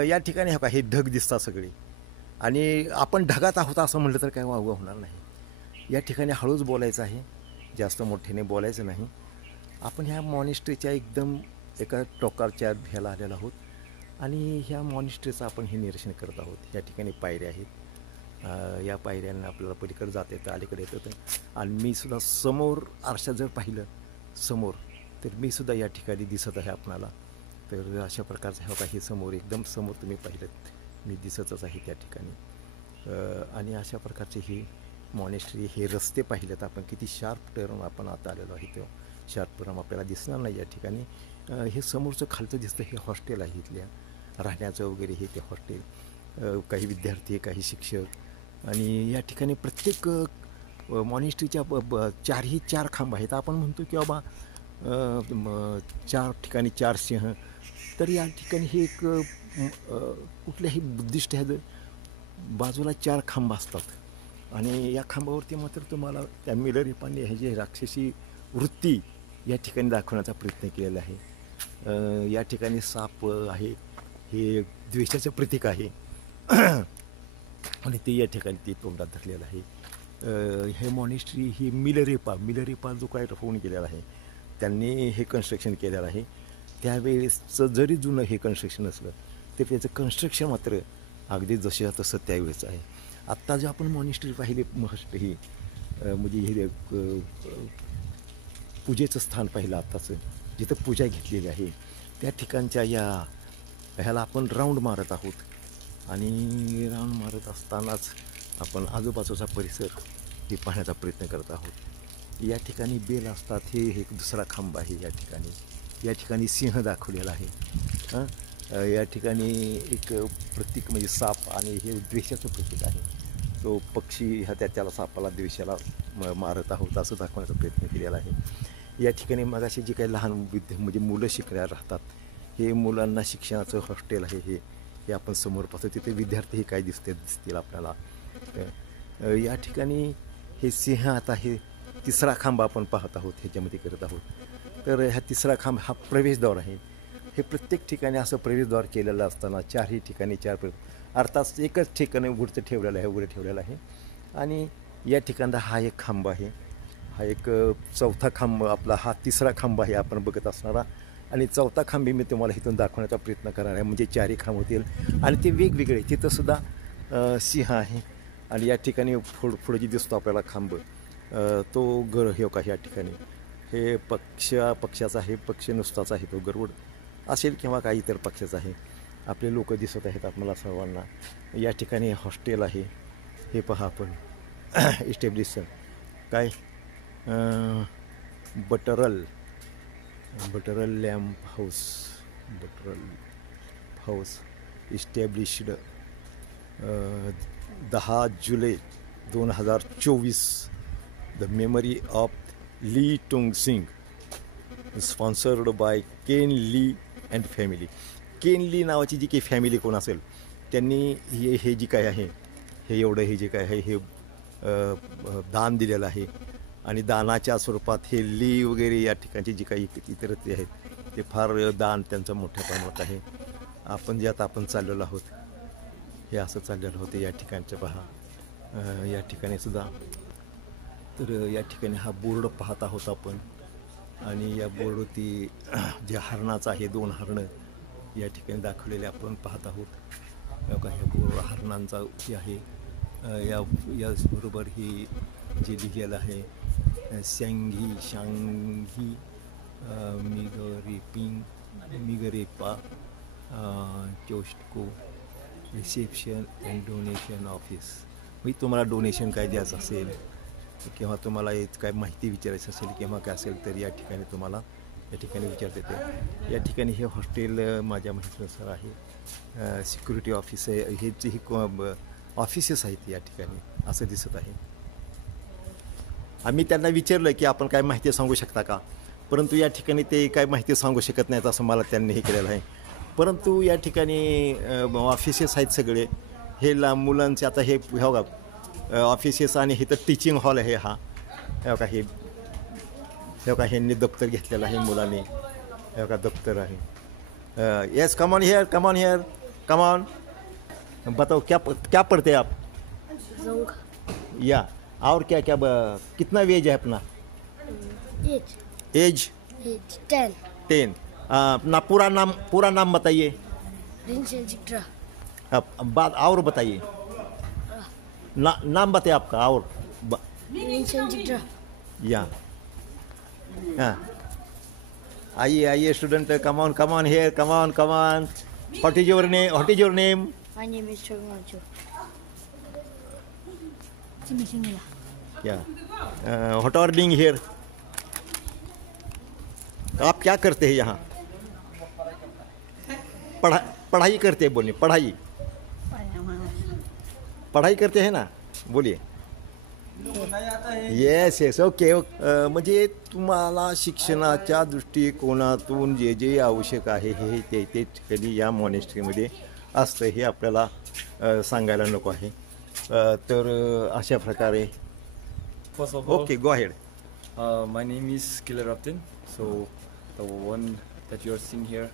या ठिकाणी हा हे ढग दिसतात सगळे, आणि आपण ढगात आहोत असं म्हटलं तर काय वावगं होणार नाही. या ठिकाणी हळूच बोलायचं आहे, जास्त मोठ्याने बोलायचं नाही. आपण ह्या मॉनेस्ट्रीच्या एकदम एका टोकाच्या ह्याला आलेलो आहोत, आणि ह्या मॉनेस्ट्रीचं आपण हे निरीक्षण करत आहोत. या ठिकाणी पायऱ्या आहेत. या पायऱ्यांना आपल्याला पलीकडे जाता येतं, अलीकडे येतं. आणि मी सुद्धा समोर आरशात जर पाहिलं समोर, तर मी सुद्धा या ठिकाणी दिसत आहे आपणाला. तर अशा प्रकारचं हे काही समोर एकदम समोर तुम्ही पाहिलं मी दिसतच आहे त्या ठिकाणी. आणि अशा प्रकारचे ही मॉनेस्ट्री, हे रस्ते पाहिलेत आपण, किती शार्प टर्न आपण आता आलेलो आहे. तो शार्प टर्न आपल्याला दिसणार नाही या ठिकाणी. हे समोरचं खालचं दिसतं हे हॉस्टेल आहे इथल्या राहण्याचं वगैरे हे ते हॉस्टेल. काही विद्यार्थी, काही शिक्षक, आणि या ठिकाणी प्रत्येक मॉनेस्ट्रीच्या चारही 4 खांब आहेत. आपण म्हणतो की बाबा 4 ठिकाणी 4 सिंह. तर या ठिकाणी हे एक कुठल्याही बुद्धिस्ट ह्या बाजूला 4 खांब असतात, आणि या खांबावरती मात्र तुम्हाला त्या मिलरीपाने हे जे राक्षसी वृत्ती या ठिकाणी दाखवण्याचा प्रयत्न केलेला आहे. या ठिकाणी साप आहे, हे द्वेषाचं प्रतीक आहे, आणि ते या ठिकाणी ते तोंडात धरलेलं आहे. हे मॉनेस्ट्री ही मिलरीपाल जो काय होऊन गेलेला आहे त्यांनी हे कन्स्ट्रक्शन केलेलं आहे. त्यावेळेसचं जरी जुनं हे कन्स्ट्रक्शन असलं तर त्याचं कन्स्ट्रक्शन मात्र अगदी जसं तसं त्यावेळेचं आहे. आत्ता जे आपण मॉनेस्ट्री पाहिली ही म्हणजे हे पूजेचं स्थान पाहिलं आत्ताचं, जिथं पूजा घेतलेली आहे त्या ठिकाणच्या ह्याला आपण राऊंड मारत आहोत. आणि राऊंड मारत असतानाच आपण आजूबाजूचा परिसर हे पाहण्याचा प्रयत्न करत आहोत. या ठिकाणी बेल असतात, हे एक दुसरा खांब आहे. या ठिकाणी सिंह दाखवलेला आहे. या ठिकाणी एक प्रतीक म्हणजे साप, आणि हे द्वेषाचं प्रतीक आहे. तो पक्षी त्याला सापाला द्वेषाला मारत आहोत असं दाखवण्याचा प्रयत्न केलेला आहे. या ठिकाणी मगाशी जी काही लहान म्हणजे मुलं शिकण्याला राहतात, हे मुलांना शिक्षणाचं हॉस्टेल आहे. हे आपण समोर पाहतो. तिथे विद्यार्थी काय दिसतील आपल्याला. या ठिकाणी हे सिंह आता हे 3रा खांब आपण पाहत आहोत, ह्याच्यामध्ये करत आहोत. तर ह्या 3रा खांब हा प्रवेशद्वार आहे. हे प्रत्येक ठिकाणी असं प्रवेशद्वार केलेलं असताना 4ही ठिकाणी 4 अर्थात एकच ठिकाणी उघडं ठेवलेलं आहे. आणि या ठिकाणचा हा एक खांब आहे. हा एक 4था खांब आपला, हा 3रा खांब आहे आपण बघत असणारा. आणि 4था खांबी मी तुम्हाला इथून दाखवण्याचा प्रयत्न करणार आहे. म्हणजे 4ही खांब होतील, आणि ते वेगवेगळे. तिथंसुद्धा सिंह आहे. आणि या ठिकाणी पुढे जी दिसतो आपल्याला खांब, तो हे का या ठिकाणी हे पक्षाचा आहे. पक्ष नुसताच आहे, तो गरुड असेल किंवा काही इतर पक्षाचा आहे. आपले लोक दिसत आहेत आपल्याला सर्वांना. या ठिकाणी हॉस्टेल आहे. हे पहा आपण इस्टॅब्लिश काय butter lamp house established 10 July 2024. The memory of Li Tong Sing, sponsored by Ken Li and family. Ken Li नावाची जी काही फॅमिली कोण असेल त्यांनी हे जी काय आहे हे एवढं हे जे काय आहे हे दान दिलेलं आहे. आणि दानाच्या स्वरूपात हे ली वगैरे या ठिकाणची जी काही इतर ते आहेत ते फार दान त्यांचं मोठ्या प्रमाणात आहे. आपण ज्यात आपण चाललेलो आहोत हे असं चाललेलं होतं. या ठिकाणचं पहा, या ठिकाणी सुद्धा. तर या ठिकाणी हा बोर्ड पाहत आहोत आपण. आणि या बोर्डवरती जे हरणाचं आहे 2 हरणं या ठिकाणी दाखवलेले आपण पाहत आहोत. ह्या बोर्ड हरणांचा आहे. याचबरोबर ही जे लिहिलेलं आहे Shanghi Migarepa Chostko reception and donation office. मी तुम्हाला डोनेशन काय द्यायचं असेल किंवा तुम्हाला काय माहिती विचारायची असेल किंवा काय असेल तर या ठिकाणी तुम्हाला या ठिकाणी विचारता येते. या ठिकाणी हे हॉस्टेल माझ्या माहितीनुसार आहे. सिक्युरिटी ऑफिस आहे. हे जे ही ऑफिसेस आहेत या ठिकाणी असं दिसत आहे. आम्ही त्यांना विचारलं की आपण काय माहिती सांगू शकता का, परंतु या ठिकाणी ते काय माहिती सांगू शकत नाहीत असं मला त्यांनी हे केलेलं आहे. परंतु या ठिकाणी ऑफिसेस आहेत सगळे. हे मुलांचे आता हे बघा ऑफिसेस आणि हे तर टीचिंग हॉल आहे. हा हे बघा हे बघा ह्यांनी दप्तर घेतलेलं आहे मुलांनी. हे बघा दप्तर आहे. Yes come on here come on बताओ क्या पढ़ते आप. या और क्या क्या कितना वेज है अपना. एज 10. अपना पूरा नाम बताइए. अब बात और बताइए. नाम बताइए आपका और या. हाँ आइए student come on here come on. What is your name. My name is Chogungacho. या व्हाट आर डूइंग हियर. आप क्या करते हैं यहाँ. पढ़ाई करते हैं. बोलिए पढ़ाई करते हैं ना. बोलिए. Yes okay. म्हणजे तुम्हाला शिक्षणाच्या दृष्टिकोनातून जे जे आवश्यक आहे हे ते ठिकाणी या मॉनेस्ट्रीमध्ये असतं हे आपल्याला सांगायला नको आहे. तर अशा प्रकारे. First of all, okay go ahead. my name is Killer Raptin. So the one that you are seeing here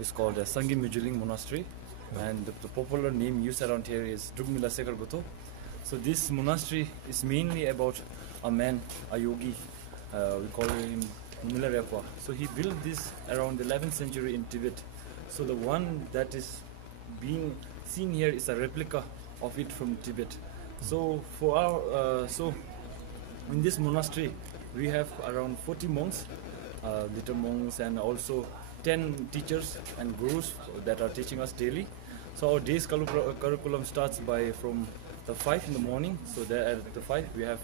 is called Sangim Mujuling Monastery, and the popular name used around here is Drugmila Sekar Goto. So this monastery is mainly about a man, a yogi. We call him Milarepa. So he built this around the 11th century in Tibet. So the one that is being seen here is a replica of it from Tibet. So for our so in this monastery we have around 40 monks, little monks, and also 10 teachers and gurus that are teaching us daily. So our day's curriculum starts from the 5 in the morning. So there at the 5 we have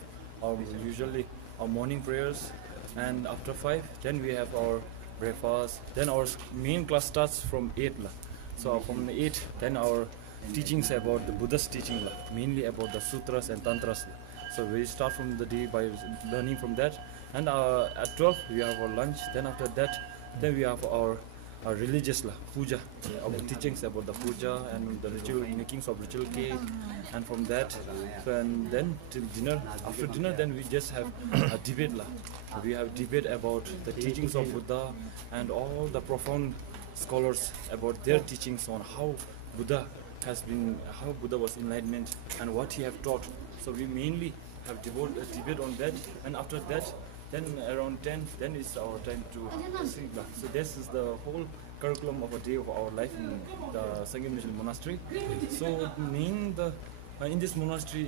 usually our morning prayers, and after 5 then we have our breakfast. Then our main class starts from 8 la. So from the 8 then our teachings about the Buddha's teaching la, mainly about the sutras and tantras la. So we start from the day by learning from that, and at 12 we have our lunch. Then after that then we have our religious la, puja, our teachings about the puja and the ritual makings of ritual cake, and from that and then till dinner. After dinner then we just have a debate la. We have debate about the teachings of Buddha and all the profound scholars about their teachings on how Buddha was enlightenment and what he have taught. So we mainly have debate on that, and after that then around 10 then is our time to sing. So this is the whole curriculum of a day of our life in the Sangim Mujuling Monastery. So in this monastery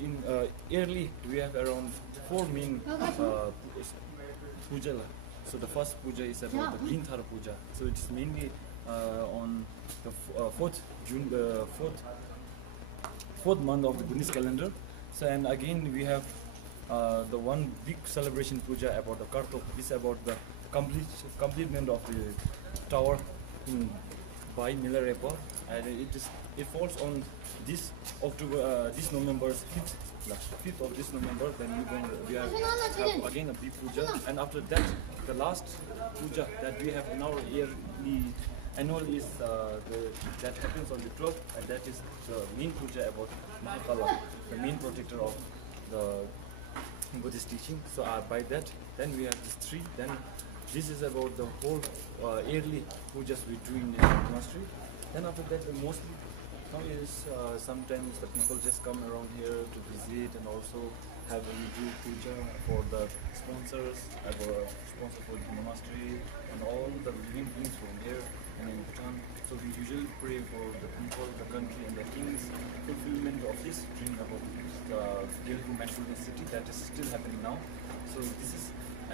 yearly we have around 4 main puja. So the first puja is about the Green Thara Puja. So it is mainly on the 4th June, the 4th month of the Buddhist calendar. So and again we have the one big celebration puja about the Kartok. This is about the completement of the tower by Milarepa, and it falls on this November 5th of this November. Then we have again a big puja, and after that the last puja that we have in our annual is that happens on the 12th, and that is the main puja about Mahakala, the main protector of the Buddhist teaching. So by that then we have these 3. Then this is about the whole yearly pujas we do in the monastery. Then after that mostly now is sometimes the people just come around here to visit, and also we do puja for the sponsors, sponsor for the monastery and all the living beings from here and in Bhutan. So we usually pray for the people, the country, and the king's fulfillment of his dream about the Delhi metropolitan city that is still happening now. So this is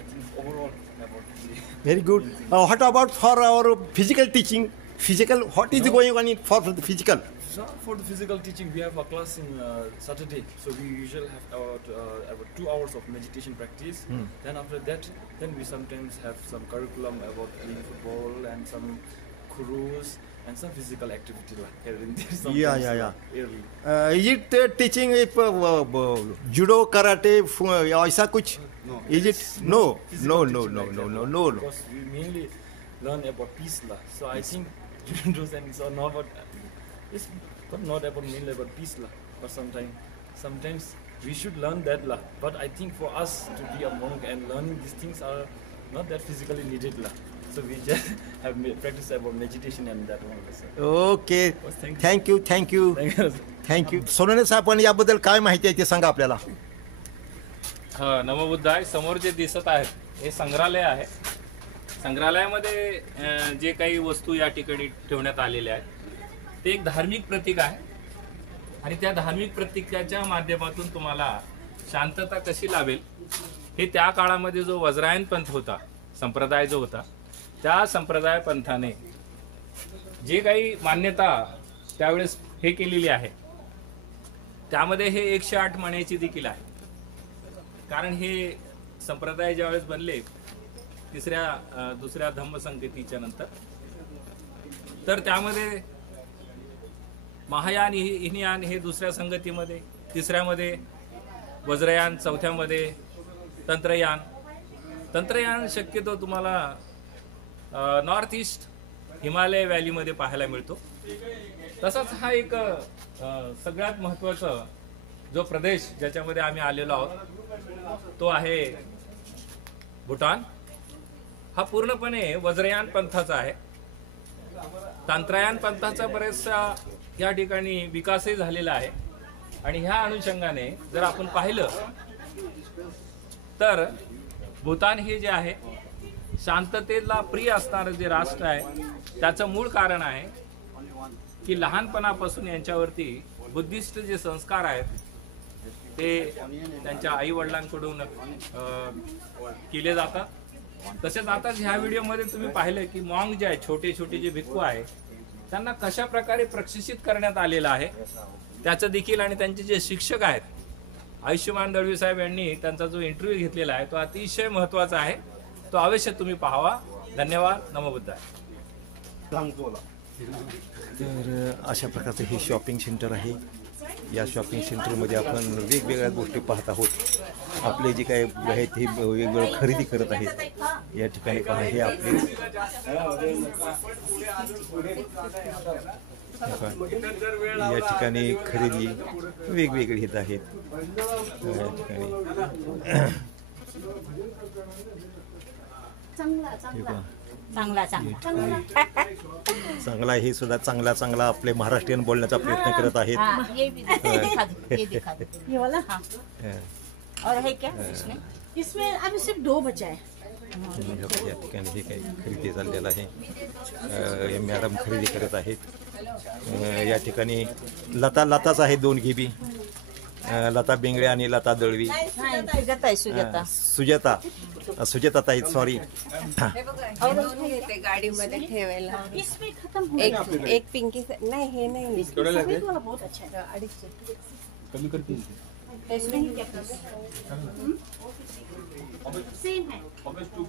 I think overall about Very good. What about for our physical teaching? Physical, what is going on for the physical? so for the physical teaching, we have a class in Saturday. So we usually have about 2 hours of meditation practice. Then after that, then we sometimes have some curriculum about playing football and some cruise and some physical activity like here and there. sometimes, yeah. Early. Is it teaching judo, karate, ऐसा कुछ? No. Is it? No. Physical No. teaching like that, No. Because we mainly learn about peace lah. So I think judos and so not about it's not about mainly about peace lah. But sometimes we should learn that lah. But I think for us to be a monk and learning these things are not that physically needed lah. So we just have practice about meditation and that one also. Okay. Thank you. Thank you. Thank you. Sonawane साहेब, पण याबद्दल काय माहिती आहे ते सांगा आपल्याला. नमोबुद्धाय. समोर जे दिसत आहेत हे संग्रहालय आहे. संग्रहालयामध्ये जे काही वस्तू या ठिकाणी ठेवण्यात आलेल्या आहेत ते एक धार्मिक प्रतीक आहे आणि त्या धार्मिक प्रतीकाच्या माध्यमातून तुम्हाला शांतता कशी लाभेल हे त्या काळामध्ये जो वज्रायन पंथ होता, संप्रदाय जो होता, त्या संप्रदाय पंथाने जे काही मान्यता त्यावेळेस हे केलेली आहे त्यामध्ये हे 108 म्हणायची देखील आहे. कारण हे संप्रदाय ज्यावेळेस बनले दुसऱ्या धम्मसंगतीच्या नंतर, तर त्यामध्ये महायान हिनयान हे दुसऱ्या संगतीमध्ये, तिसऱ्यामध्ये वज्रयान, चौथ्यामध्ये तंत्रयान शक्यतो तुम्हाला नॉर्थ ईस्ट हिमालय व्हॅलीमध्ये पाहायला मिळतो. तसाच हा एक सगळ्यात महत्त्वाचा जो प्रदेश ज्याच्यामध्ये आम्ही आलेलो आहोत तो आहे भूटान. हा पूर्णपणे वज्रयान पंथाचा आहे. तंत्रयान पंथाचा बरेचसा या ठिकाणी विकासही झालेला आहे आणि ह्या अनुषंगाने जर आपण पाहिलं तर भूतान हे जे आहे शांततेला प्रिय असणारं जे राष्ट्र आहे त्याचं मूळ कारण आहे की लहानपणापासून यांच्यावरती बुद्धिस्ट जे संस्कार आहेत ते त्यांच्या आई वडिलांकडून केले जातात. तसेच आता ह्या व्हिडिओमध्ये तुम्ही पाहिलं की मॉन्ग जे आहे, छोटे छोटे जे भिक्खू आहे, त्यांना कशा प्रकारे प्रशिक्षित करण्यात आलेलं आहे त्याचं देखील, आणि त्यांचे जे शिक्षक आहेत आयुष्यमान दळवी साहेब यांनी त्यांचा जो इंटरव्ह्यू घेतलेला आहे तो अतिशय महत्त्वाचा आहे. तो अवश्य तुम्ही पाहावा. धन्यवाद. नमो बुद्धाय. तर अशा प्रकारचं हे शॉपिंग सेंटर आहे. या शॉपिंग सेंटरमध्ये आपण वेगवेगळ्या गोष्टी पाहत आहोत. आपले जे काय आहेत ते वेगवेगळं खरेदी करत आहेत. या ठिकाणी पहा, हे आपले या ठिकाणी खरेदी वेगवेगळी येत आहेत. या ठिकाणी चांगला हे सुद्धा चांगला आपले महाराष्ट्रीयन बोलण्याचा प्रयत्न करत आहेत. इसमें अभी सिर्फ 2 बचा है. या ठिकाणी हे काही खरेदी चाललेलं आहे. हे मॅडम खरेदी करत आहेत. या ठिकाणी लताच आहे, 2 घेबी, लता बेंगळे आणि लता दळवी. सुजाता ताई, सॉरी. गाडीमध्ये ठेवायला इसमें खत्म हो गया. एक पिंकी नाही, हे नाही सफेद वाला बहुत अच्छा है. 250 कमी करते इसमें क्या सेम है. 2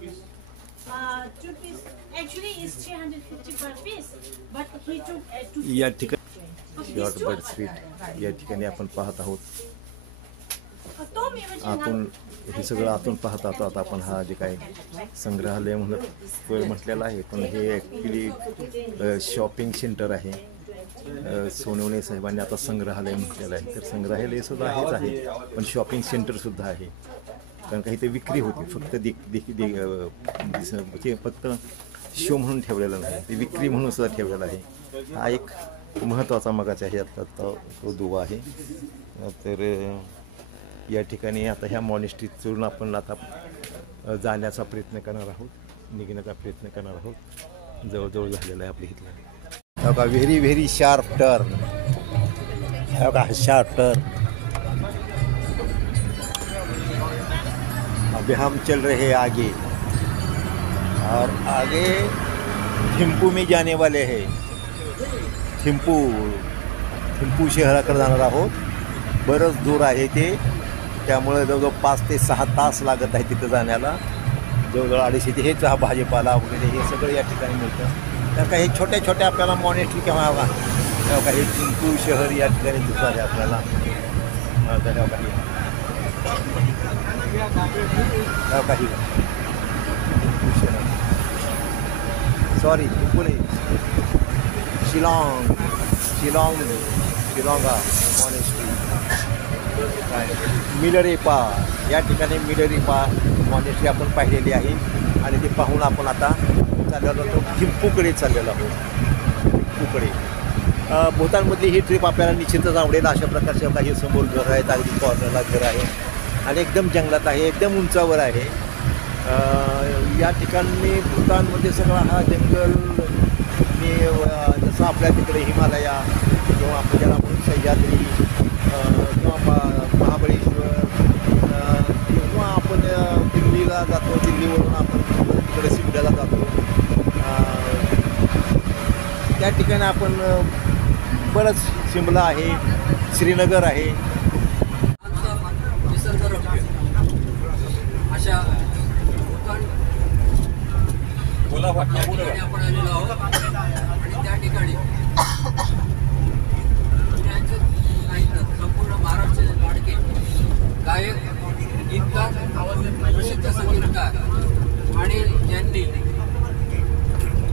piece actually is 350 per piece, but he took 2. या ठिकाणी शॉर्ट बर्ड स्वीट या ठिकाणी आपण पाहत आहोत. आतून हे सगळं आतून पाहत आहोत. आता आपण हा जे काय संग्रहालय म्हटलेलं आहे, पण हे ॲक्च्युली शॉपिंग सेंटर आहे. सोनवणे साहेबांनी आता संग्रहालय म्हटलेलं आहे. तर संग्रहालय सुद्धा हेच आहे, पण शॉपिंग सेंटरसुद्धा आहे. कारण काही ते विक्री होती, फक्त शो म्हणून ठेवलेलं नाही, ते विक्री म्हणून सुद्धा ठेवलेलं आहे. हा एक महत्त्वाचा मगाचा आहे आता तो दुवा आहे. तर या ठिकाणी आता ह्या मॉनेस्ट्रीत चढून आपण आता जाण्याचा प्रयत्न करणार आहोत, निघण्याचा प्रयत्न करणार आहोत. जवळजवळ झालेला आहे आपल्या इथला. हो का, व्हेरी शार्प टर्न. हो का, शार्प टर्न. अभी हम चल रहे हैं आगे और आगे थिम्पू में जाने वाले हैं. थिम्पू शहराकडे जाणार आहोत. बरंच दूर आहे ते, त्यामुळे जवळजवळ 5 ते 6 तास लागत आहे तिथं जाण्याला. जवळजवळ 250 ते हेच भाजीपाला वगैरे हे सगळं या ठिकाणी मिळतं. तर काही छोट्या छोट्या आपल्याला मॉनेस्ट्री किंवा काही थिम्पू शहर या ठिकाणी दिसत आहे आपल्याला. काही सॉरी थिम्पू नाही, शिलाँगा मॉनेस्ट्री. मिलरेपा या ठिकाणी मिलरेपा मॉनेस्ट्री आपण पाहिलेली आहे आणि ते पाहून आपण आता चाललेलो आहोत थिम्पूकडे चाललेलो आहोत. थिम्पूकडे भूतानमधली ही ट्रिप आपल्याला निश्चितच आवडेल. अशा प्रकारचे काही समोर घर आहेत, अगदी कॉर्नरला घर आहे आणि एकदम जंगलात आहे, एकदम उंचावर आहे. या ठिकाणी भूतानमध्ये सगळा हा जंगल जसं आपल्या तिकडे हिमालया किंवा आपण ज्याला म्हणून सह्याद्री किंवा महाबळेश्वर किंवा आपण दिल्लीला जातो, दिल्लीवरून आपण तिकडे शिमल्याला जातो, त्या ठिकाणी आपण बरंच शिमला आहे, श्रीनगर आहे. अशा आपण आलेलो आहोत आणि त्या ठिकाणी संपूर्ण महाराष्ट्राचे लाडके गायक, गीतकार, प्रसिद्ध संगीतकार आणि ज्यांनी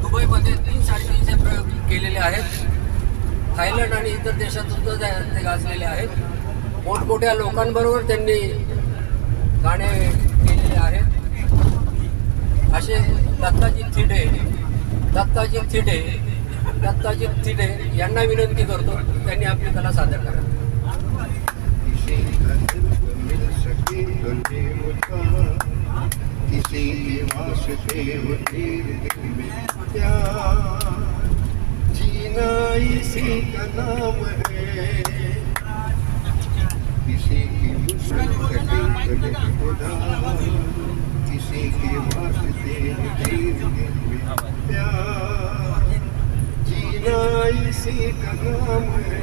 दुबईमध्ये 300-350 प्रयोग केलेले आहेत. थायलंड आणि इतर देशात सुद्धा ते गाजलेले आहेत. मोठमोठ्या लोकांबरोबर त्यांनी गाणे केलेले आहेत. असे दत्ताजी थिटे यांना विनंती करतो त्यांनी आपली कला सादर करा. जीना इसी का नाम है, किसी की मुश्किल खुदा, किसी के वास्ते प्यार. जीना इसी का नाम है.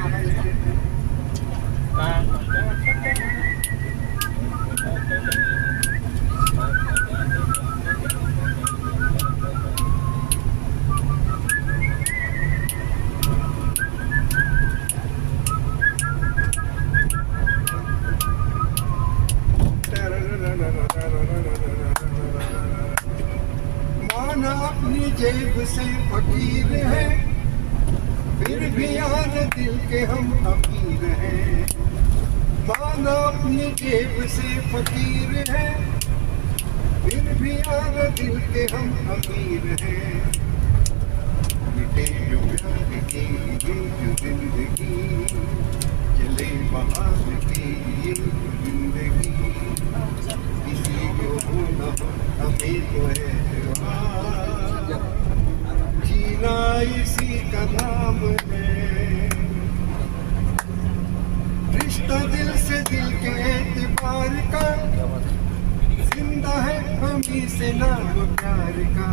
माना अपनी जेब से फकीर है, फिर भी यार दिल के हम अमीर हैं. माना अपनी जेब से फकीर है, फिर भी यार दिल के हम अमीर हैं. मिटे जो प्यार की ये जो जिंदगी, चले बहार की ये जिंदगी. किसी को हो न हो हमें तो है जीना इसी का नाम है. रिश्ता दिल से दिल के एतबार का, जिंदा है हमी से नाम प्यार का.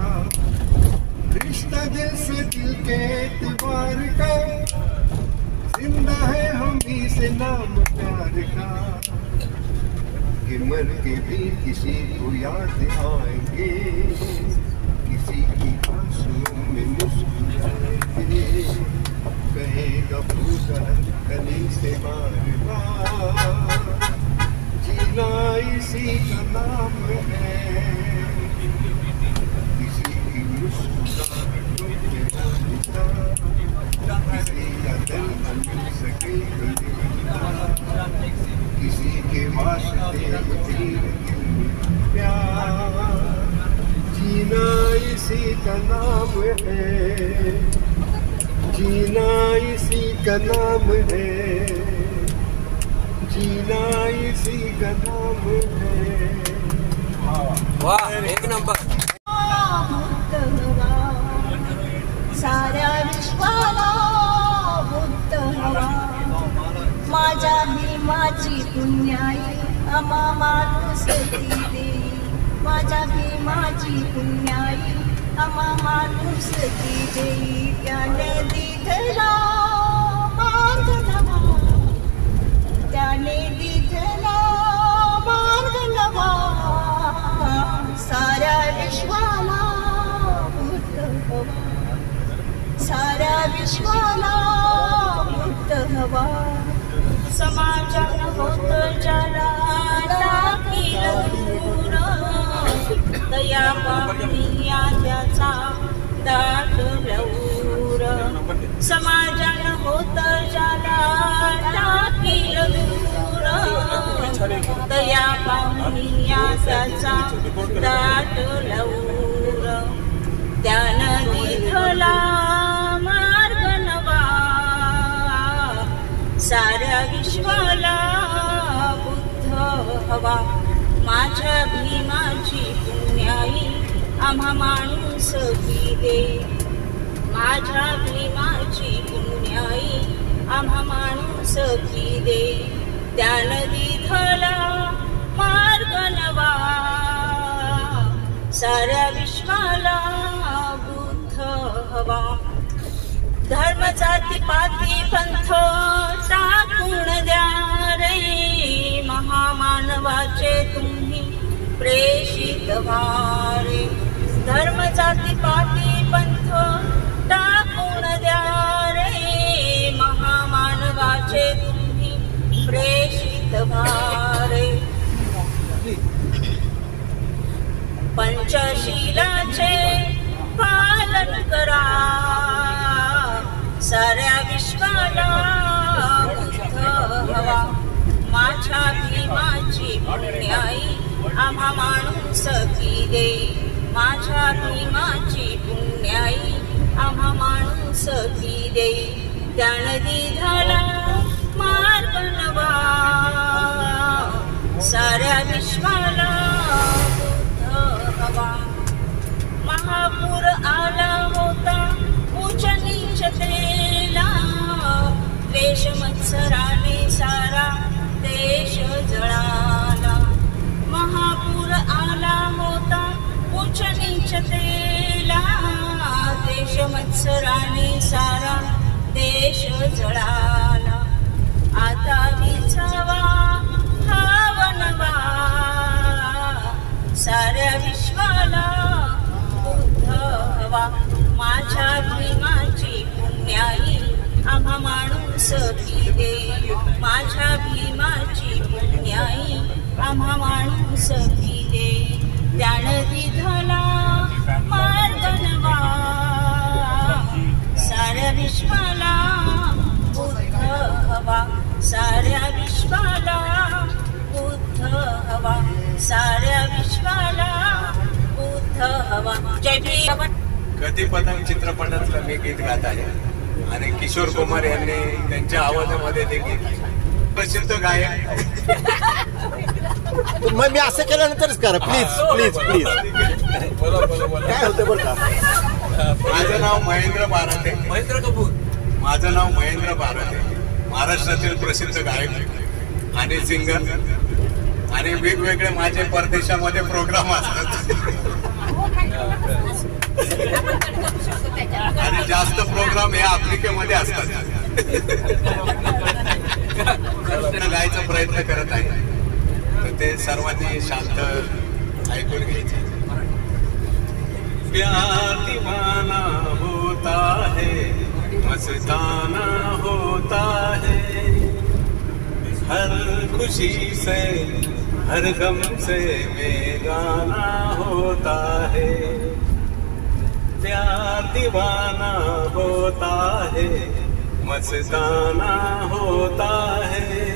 रिश्ता दिल से दिल के एतबार का, जिंदा है हमी से नाम प्यार का. कि मर के भी किसी को याद आएंगे, किसी की आंसुओं में मुस्कुराएंगे. कहेगा भूसा गली से बार बार, जीना इसी का नाम है. किसी की मुस्कुराहटों में रास्ता, किसी का दिल न मिल सके किसी के वास्ते प्यार. जीना इसी का नाम है, जीना इसी का नाम है, जीना इसी का नाम है. वाह, एक नंबर. साऱ्या विश्वाला बुद्ध हवा, माझ्या भीमाची पुण्याई अमा माणूस देई. माझ्या भीमाची पुण्याई आम्हा माणूस की जई त्याने दिधला मार्ग नवा त्याने दिधला मार्ग नवा साऱ्या विश्वाला बुद्ध हवा साऱ्या विश्वाला बुद्ध हवा समाजाला होत ज्याला टाकील दूर दया पाहणीया त्याचा दाटलौर समाजाला होत ज्याला टाकील दूर दया पाहणीया त्याचा दाटलौर त्यानं दिधला मार्ग नवा साऱ्या विश्वाला बुद्ध हवा माझ्या भीमाची पुण्याई आम्हा माणूस की दे माझ्या भीमाची पुण्याई आम्हा माणूस की दे त्यानं दिधला मार्ग नवा साऱ्या विश्वाला बुद्ध हवा धर्म जाती पाती पंथ टाकून द्या रे महामानवाचे तुम्ही प्रेषित व्हारे धर्म जाती पाती पंथ टाकून द्या रे महामानवाचे तुम्ही प्रेषित व्हारे पंचशीलाचे पालन करा साऱ्या विश्वाला बुद्ध हवा माझ्या भीमाची पुण्याई आम्हा माणूस की दे माझ्या भीमाची पुण्याई आम्हा माणूस की दे त्यानं दिधला मार्ग नवा साऱ्या विश्वाला बुद्ध हवा महापूर आला होता उच्च नीचतेला द्वेष मत्सराने सारा देश जळाला महापूर आला होता उच्च नीचतेला द्वेष मत्सराने सारा देश जळाला आता विचावा हा वनवा साऱ्या विश्वाला बुद्ध हवा माझ्या भीमाची पुण्याई आम्हा माणूस की दे माझ्या भीमाची पुण्याई आम्हा माणूस की दे त्यानं दिधला मार्ग नवा साऱ्या विश्वाला बुद्ध हवा साऱ्या विश्वाला बुद्ध हवा साऱ्या विश्वाला बुद्ध हवा जय भीम गती पतंग चित्रपटातलं मी गीत गात आहे आणि किशोर कुमार यांनी त्यांच्या आवाजामध्ये ते गीत प्रसिद्ध गायक मग मी असं केल्यानंतरच करा प्लीज प्लीज प्लीज काय होतं बरं का माझं नाव महेंद्र बाराटे महेंद्र कपूर माझं नाव महेंद्र बाराटे महाराष्ट्रातील प्रसिद्ध गायक आणि सिंगर आणि वेगवेगळे माझे परदेशामध्ये प्रोग्राम असतात आणि जास्त प्रोग्राम हे आफ्रिकेमध्ये असतात गायचा प्रयत्न करत आहे तर ते सर्वांनी शांत ऐकून घ्यायचे प्यार दीवाना होता है मस्ताना होता है हर खुशी से हर गम से बेगाना होता है प्यार दीवाना होता है मस्ताना होता है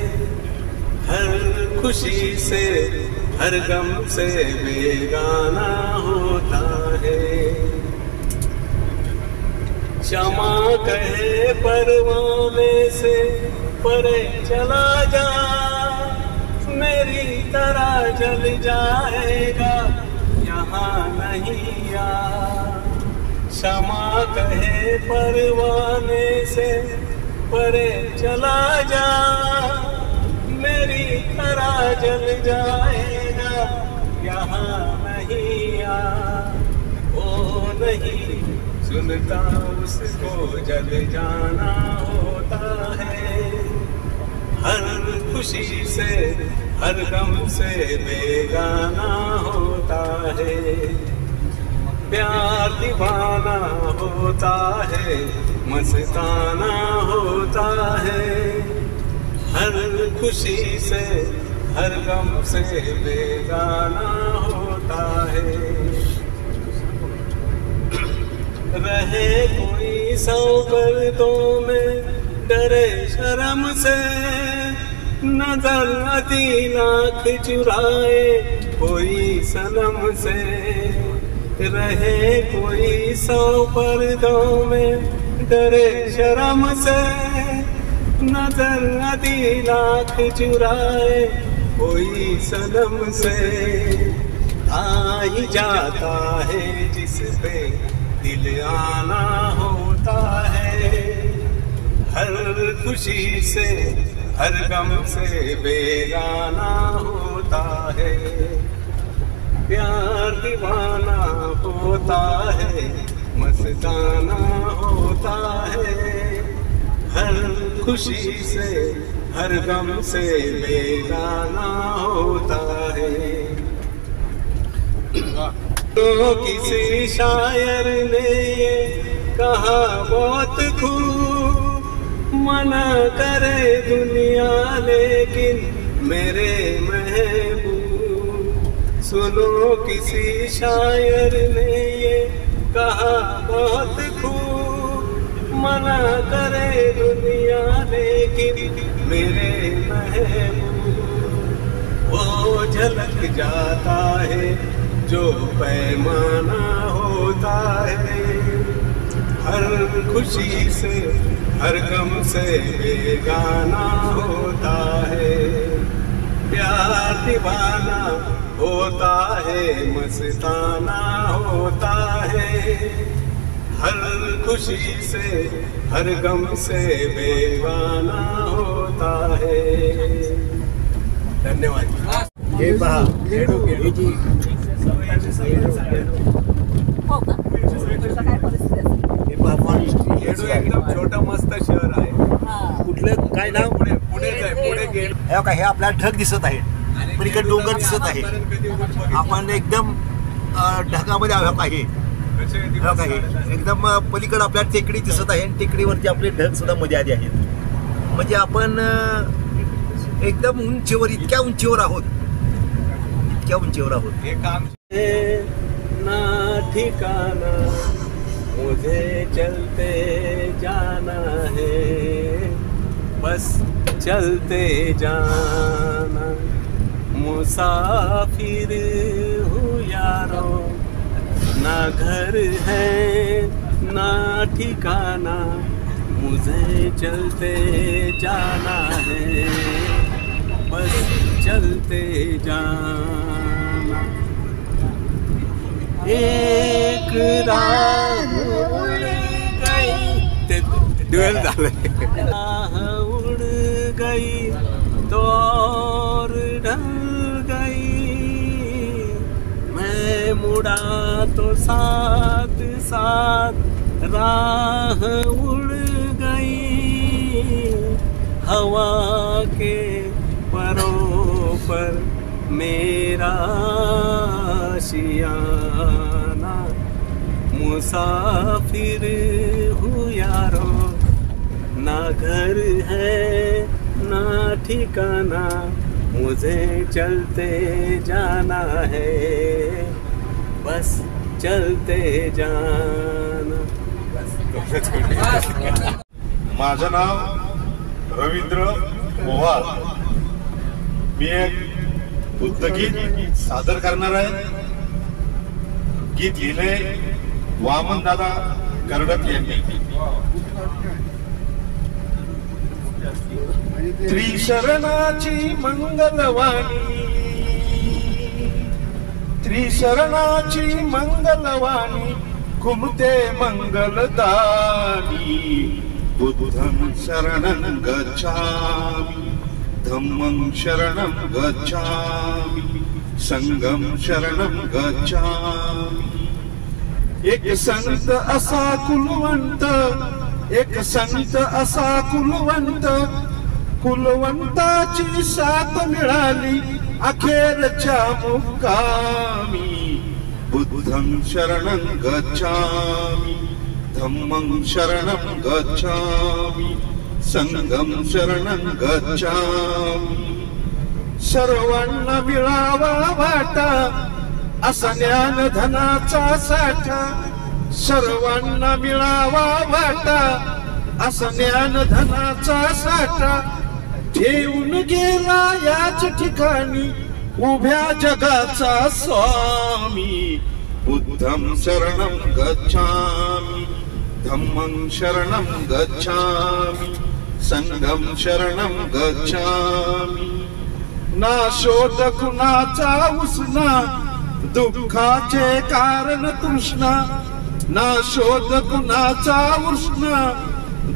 हर खुशी से हर गम से बेगाना होता है क्षमा कहे परवाने से परे चला जा मेरी तरह जल जाएगा यहाँ नहीं आ क्षमा कहे परवाने से परे चला जा मेरी तरह जल जाएगा यहाँ नहीं कन्हैया ओ नहीं सुनता उसको जल जाना होता है। हर खुशी से हर गम से बेगाना होता है। प्यार दीवाना होता है, मस्ताना होता है। हर खुशी से हर गम से बेगाना होता है। रहे कोई सौ पर्दों में डरे शर्म से, नजर आती लाख चुराए कोई सनम से। रहे कोई सौ पर्दों में डरे शर्म से, नजर आती लाख चुराए कोई सनम से। आ ही जाता है जिस पे दिल आना होता है। हर खुशी से हर गम से बेगाना होता है। प्यार दीवाना होता है, मस्ताना होता है। हर खुशी से हर गम से बेगाना होता है। तो किसी शायर ने ये कहा बहुत खूब, मना करे दुनिया लेकिन मेरे महबूब। सुनो किसी शायर ने ये कहा बहुत खूब, मना करे दुनिया लेकिन मेरे महबूब। वो झलक जाता है जो पैमाना होता है। हर खुशी से हर गम से बेगाना होता है। प्यार दीवाना होता है, मस्ताना होता है। हर खुशी से हर गम से बेगाना होता है। धन्यवाद। हे पहा हे जी एकदम छोटं मस्त शहर आहे। कुठलं काय नाव? पुढे गेट। हे का हे आपल्याला ढग दिसत आहे, पलीकडे डोंगर दिसत आहे. आपण एकदम ढगामध्ये आहोत आहे. ढग आहे एकदम पलीकडे आपल्याला टेकडी दिसत आहे आणि टेकडीवरती आपले ढग सुद्धा मध्ये आले आहेत. म्हणजे आपण एकदम उंचीवर, इतक्या उंचीवर आहोत, इतक्या उंचीवर आहोत. हे काम ना ठिकाना मुझे चलते जाना है, बस चलते जाना। मुसाफिर हूँ यारों, ना घर है ना ठिकाना, मुझे चलते जाना है, बस चलते जाना। एक राह उड़ गई, ड्युएल झालंय. राह उड़ गई तो और ढल गई, मैं मुड़ा तो साथ साथ राह उड़ गई। हवा के परों पर मेरा आशियाना, मुसाफिर हूँ यारो, ना घर है ना ठिकाना, मुझे चलते जाना है, बस चलते जाना। माझं नाव रवींद्र पोवार. मी एक बुद्धगीत सादर करणार आहे. गीत लिहिले वामन दादा कर्डक यांनी. त्रिशरणाची मंगलवाणी, त्रिशरणाची मंगलवाणी, घुमते मंगलदानी. बुद्धं शरणं गच्छामि, धम्मं शरणं गच्छामि, संगम शरणं गच्छामि। एक संत असा कुलवंत, एक संत असा कुलवंत, कुलवंताची साथ मिळाली अखेरच्या मुक्कामी। बुद्धं शरणं गच्छामि, धम्मं शरणं गच्छामि, संगम शरणं गच्छामि। सर्वांना मिळावा वाटा असा ज्ञान धनाचा साठा, सर्वांना मिळावा वाटा असा ज्ञान धनाचा साठा, ठेवून गेला याच ठिकाणी उभ्या जगाचा स्वामी। बुद्धं शरणं गच्छामि, धम्मं शरणं गच्छामि, संगम शरणं गच्छामि। ना शोध कुणाचा उसना, दुःखाचे कारण तृष्णा, ना शोध कुणाचा उसना,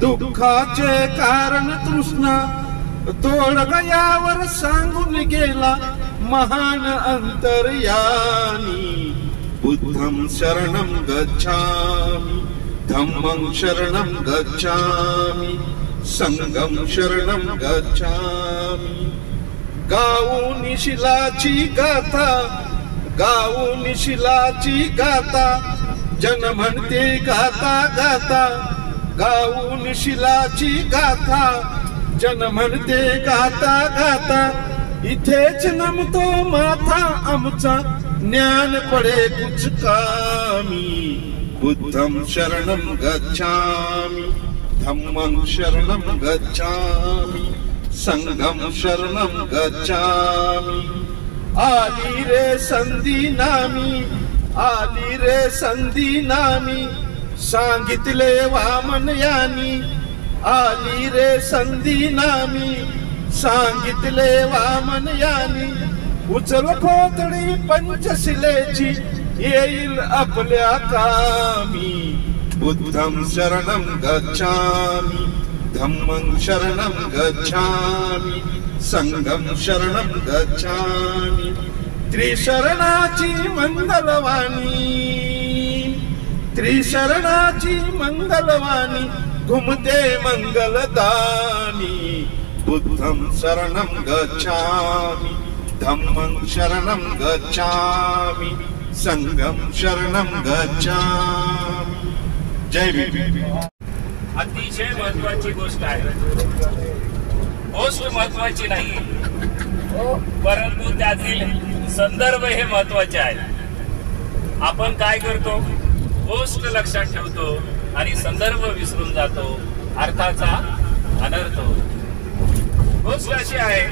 दुःखाचे कारण तृष्णा। तोडगयावर सांगून गेला महान अंतर्यामी। बुद्धं शरणं गच्छामि, धम्मं शरणं गच्छामि, संगम शरणं गच्छामि। गाऊन शिलाची गाथा, गाऊन शिलाची गाथा, जन म्हणते गाता गाता, गाऊन शिलाची गाथा, जन म्हणते गाता गाता। इथेच नमतो माथा आमचा ज्ञान पडे कुचकामी। बुद्धं शरणं गच्छामि, धम्मं शरणं गच्छामि, संगम शरणं गच्छामि। आली रे संधी नामी, आली रे संधी नामी, सांगितले वामन यांनी। आली रे संधी नामी, सांगितले वामन यांनी। उचल खोतडी पंचशिलेची येईल आपल्या कामी। बुद्धं शरणं गच्छामि, धम्मं शरणं गच्छामि, संगम शरणं गच्छामि। त्रिशरणाची मंगलवाणी, त्रिशरणाची मंगलवाणी, घुमते मंगलदानी। बुद्धं शरणं गच्छामि, धम्मं शरणं गच्छामि, संगम शरणं गच्छामि। जय भीम। अतिशय महत्वाची गोष्ट आहे। गोष्ट महत्वाची नाही, परंतु त्यातील संदर्भ हे महत्वाचे आहे। आपण काय करतो, गोष्ट लक्षात ठेवतो आणि संदर्भ विसरून जातो, अर्थाचा अनर्थ होतो। गोष्ट अशी आहे,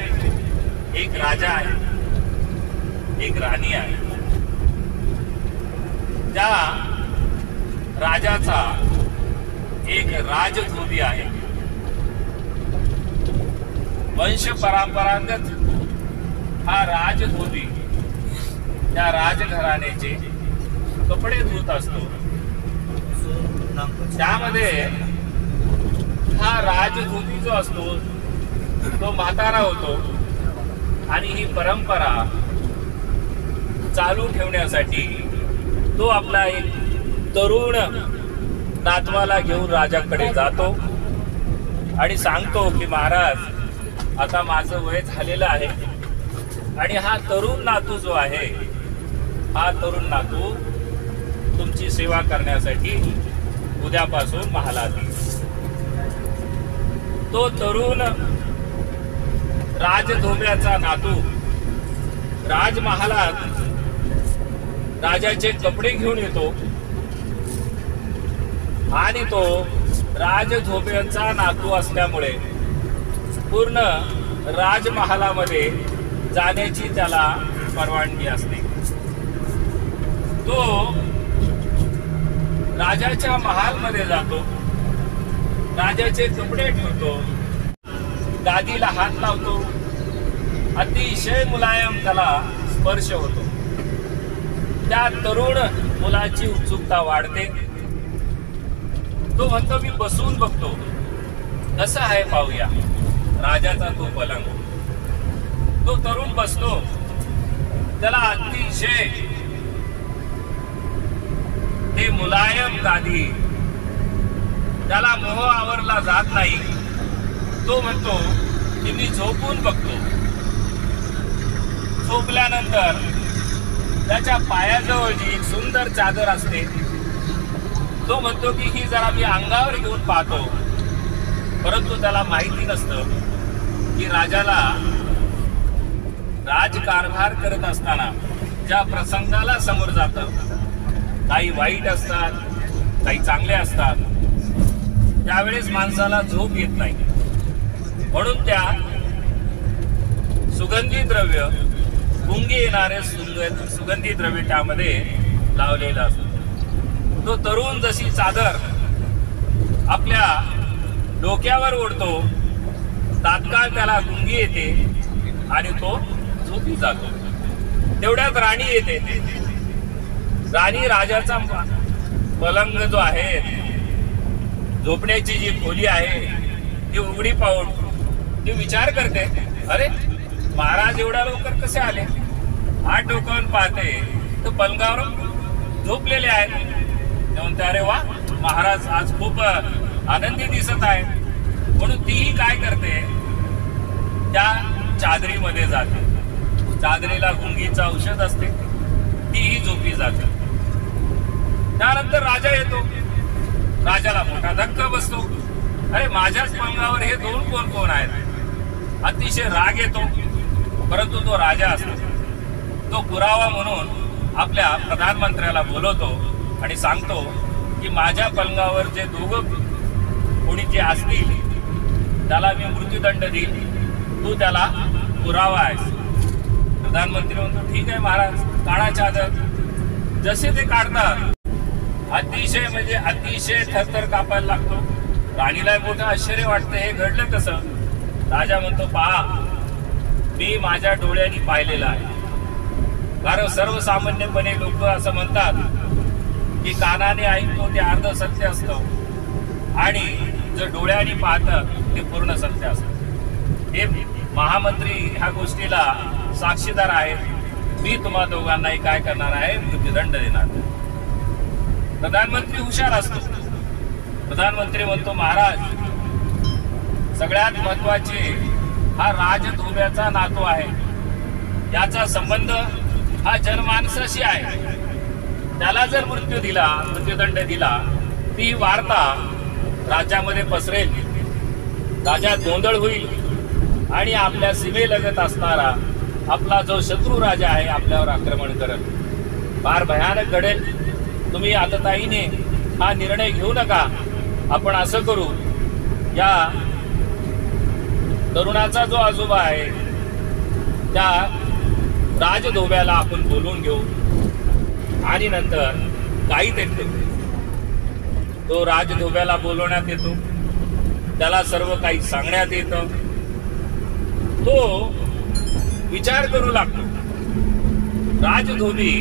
एक राजा आहे, एक राणी आहे। त्या राजाचा एक राजधोबी आहे। वंश परंपरागत हा राजधोबी त्या राजघराण्याचे कपडे धुत असतो। त्यामध्ये हा राजधोबी जो असतो तो म्हातारा होतो आणि ही परंपरा चालू ठेवण्यासाठी तो आपला एक तरुण नातवाला घेऊन राजाकडे जातो आणि सांगतो की महाराज, आता माझं वय झालेलं आहे आणि हा तरुण नातू जो आहे, हा तरुण नातू तुमची सेवा करण्यासाठी उद्यापासून महालात येईल। तो तरुण राजधोब्याचा नातू राजमहालात राजाचे कपडे घेऊन येतो आणि तो राजधोब्यांचा नातू असल्यामुळे पूर्ण राजमहालामध्ये जाण्याची त्याला परवानगी असते। तो राजाच्या महालमध्ये जातो, राजाचे कपडे ठेवतो, गादीला हात लावतो, अतिशय मुलायम त्याला स्पर्श होतो। त्या तरुण मुलाची उत्सुकता वाढते। तो म्हणतो मी बसून बघतो कसं आहे पाहूया। राजाचा तो पलंग, तो तरुण बसतो त्याला अतिशय ते मुलायम गादी, त्याला मोह आवरला जात नाही. तो म्हणतो की मी झोपून बघतो. झोपल्यानंतर त्याच्या पायाजवळ जी एक सुंदर चादर असते, तो म्हणतो की ही जरा मी अंगावर घेऊन पाहतो. परंतु त्याला माहिती नसतं की राजाला राजकारभार करत असताना ज्या प्रसंगाला समोर जातं, काही वाईट असतात, काही चांगले असतात, त्यावेळेस माणसाला झोप येत नाही. म्हणून त्या सुगंधी द्रव्य, गुंगी येणारे सुगंधी द्रव्य त्यामध्ये लावलेलं असतं. तो तरुण जशी चादर आपल्या डोक्यावर ओढतो, तात्काळ त्याला गुंगी येते आणि तो झोपी जातो. तेवढ्यात राणी येते. राणी राजाचा पलंग जो आहे, झोपण्याची जी खोली आहे ती उघडी पाहून ती विचार करते, अरे महाराज एवढ्या लवकर कसे आले. हात डोकावून पाहते तर पलंगावर झोपलेले आहेत. ते म्हणते, अरे वा, महाराज आज खूप आनंदी दिसत आहे. म्हणून तीही काय करते, त्या चादरीमध्ये जाते. चादरीला गुंगीचं औषध असते, तीही झोपी जाते. त्यानंतर राजा येतो. राजाला मोठा धक्का बसतो, अरे माझ्याच पलंगावर हे दोन कोण कोण आहेत. अतिशय राग येतो. परंतु तो राजा असतो. तो पुरावा म्हणून आपल्या प्रधानमंत्र्याला बोलवतो आणि सांगतो की माझ्या पलंगावर जे दोघं कोणी जे असतील त्याला मी मृत्यूदंड देईल, तू त्याला पुरावा आहेस. प्रधानमंत्री म्हणतो, ठीक आहे महाराज, काढा चादर. जसे ते काढतात, अतिशय म्हणजे अतिशय थरथर कापायला लागतो. राणीला मोठं आश्चर्य वाटतं, हे घडलं कसं. राजा म्हणतो, पहा, मी माझ्या डोळ्यांनी पाहिलेलं आहे. कारण सर्वसामान्यपणे लोक असं म्हणतात की कानाने ऐकतो ते अर्ध सत्य असतं आणि जर डोळ्यांनी पाहतं ते पूर्ण सत्य असतं. हे महामंत्री ह्या गोष्टीला साक्षीदार आहेत. मी तुम्हा दोघांनाही काय करणार आहे, मृत्यूदंड देणार. प्रधानमंत्री हुशार असतो. प्रधानमंत्री म्हणतो, महाराज, सगळ्यात महत्वाचे हा राजधोब्याचा नातू आहे. याचा संबंध हा जनमानसाशी आहे. त्याला जर मृत्यूदंड दिला, ती वार्ता राज्यामध्ये पसरेल, राज्यात गोंधळ होईल आणि आपल्या सीमेलगत असणारा आपला जो शत्रू राजा आहे आपल्यावर आक्रमण करेल. फार भयानक घडेल. तुम्ही आतताईने हा निर्णय घेऊ नका. आपण असं करू, या तरुणाचा जो आजोबा आहे त्या राजधोब्याला आपण बोलवून घेऊ आणि नंतर काही देतो. तो राजधोब्याला बोलवण्यात येतो. त्याला सर्व काही सांगण्यात येतं. तो विचार करू लागतो राजधोबी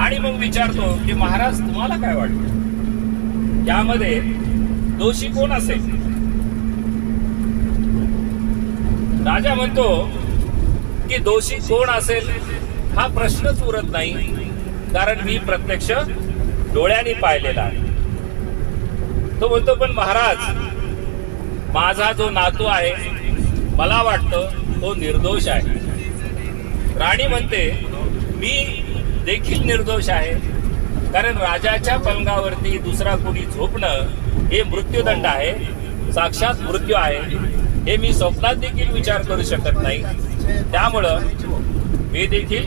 आणि मग विचारतो की महाराज, तुम्हाला काय वाटतं, यामध्ये दोषी कोण असेल. राजा म्हणतो की दोषी कोण असेल हा प्रश्नच उरत नाही, कारण मी प्रत्यक्ष डोळ्यांनी पाहिलेला आहे. तो म्हणतो, पण महाराज, माझा जो नातू आहे मला वाटतं तो निर्दोष आहे. राणी म्हणते, मी देखील निर्दोष आहे, कारण राजाच्या पलंगावरती दुसरा कोणी झोपणं हे मृत्यूदंड आहे, साक्षात मृत्यू आहे. हे मी स्वप्नात देखील विचार करू शकत नाही. त्यामुळं मी देखील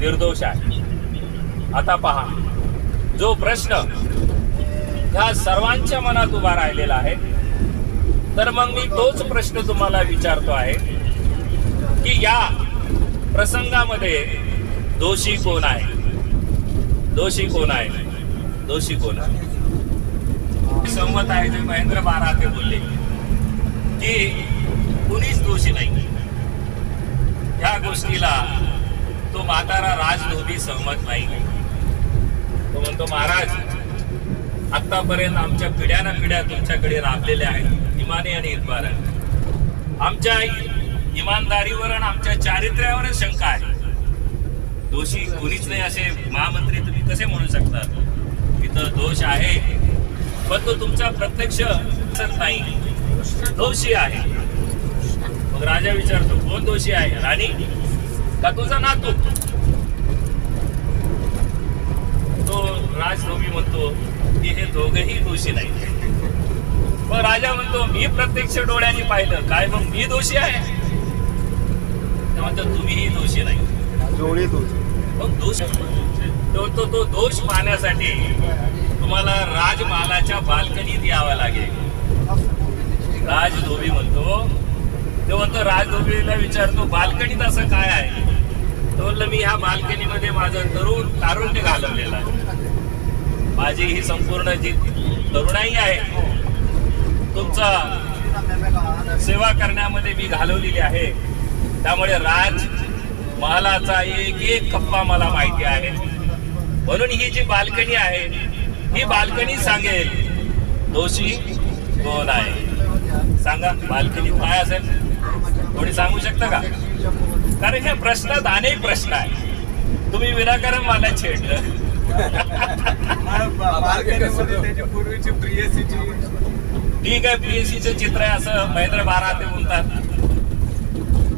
निर्दोष आहे. आता पहा, जो प्रश्न ह्या सर्वांच्या मनात उभा राहिलेला आहे, तर मग मी तोच प्रश्न तुम्हाला विचारतो आहे की या प्रसंगामध्ये दोषी कोण आहे. दोषी कोण आहे. दोषी कोण आहे. सहमत आहे जे महेंद्र बाराते बोलले की कुणीच दोषी नाही. या गोष्टीला तो म्हातारा राजधोबी सहमत नाही. तो म्हणतो, महाराज, आतापर्यंत आमच्या पिढ्यानं पिढ्या तुमच्याकडे राबलेल्या आहेत, इमानी आणि इतबाराने. आमच्या इमानदारीवर आणि आमच्या चारित्र्यावरच शंका आहे. दोषी कोणीच नाही असे महामंत्री तुम्ही कसे म्हणू शकता? इथं दोष आहे, पण तो तुमचा प्रत्यक्ष नाही, दोषी आहे. मग राजा विचारतो कोण दोषी आहे, राणी का तुझा नातू? तो राजधोबी म्हणतो की हे दोघंही दोषी नाही. मग राजा म्हणतो मी प्रत्यक्ष डोळ्यांनी पाहिलं, काय मग मी दोषी आहे? ते म्हणतो तुम्हीही दोषी नाही. मग दोष तो दोष पाहण्यासाठी तुम्हाला राजमहालाच्या बाल्कनीत यावं लागेल. राजधोबी म्हणतो, तो म्हणतो राजधोबीला विचारतो बाल्कनीत असं काय आहे? तो म्हणलं मी ह्या बाल्कनीमध्ये माझं तारुण्य घालवलेलं आहे. माझी ही संपूर्ण जी तरुणाई आहे तुमचा सेवा करण्यामध्ये मी घालवलेली आहे. त्यामुळे राज महालाचा एक एक कप्पा मला माहिती आहे. म्हणून ही जी बाल्कनी आहे ही बाल्कनी सांगेल दोषी कोण आहे. सांगा बाल्कनी काय असेल? कोणी सांगू शकतं का? कारण हे प्रश्नात अनेक प्रश्न आहे. तुम्ही विनाकारण मला छेडलं. ठीक आहे, प्रियसीचं चित्र आहे असं महेंद्र बाराते बोलतात.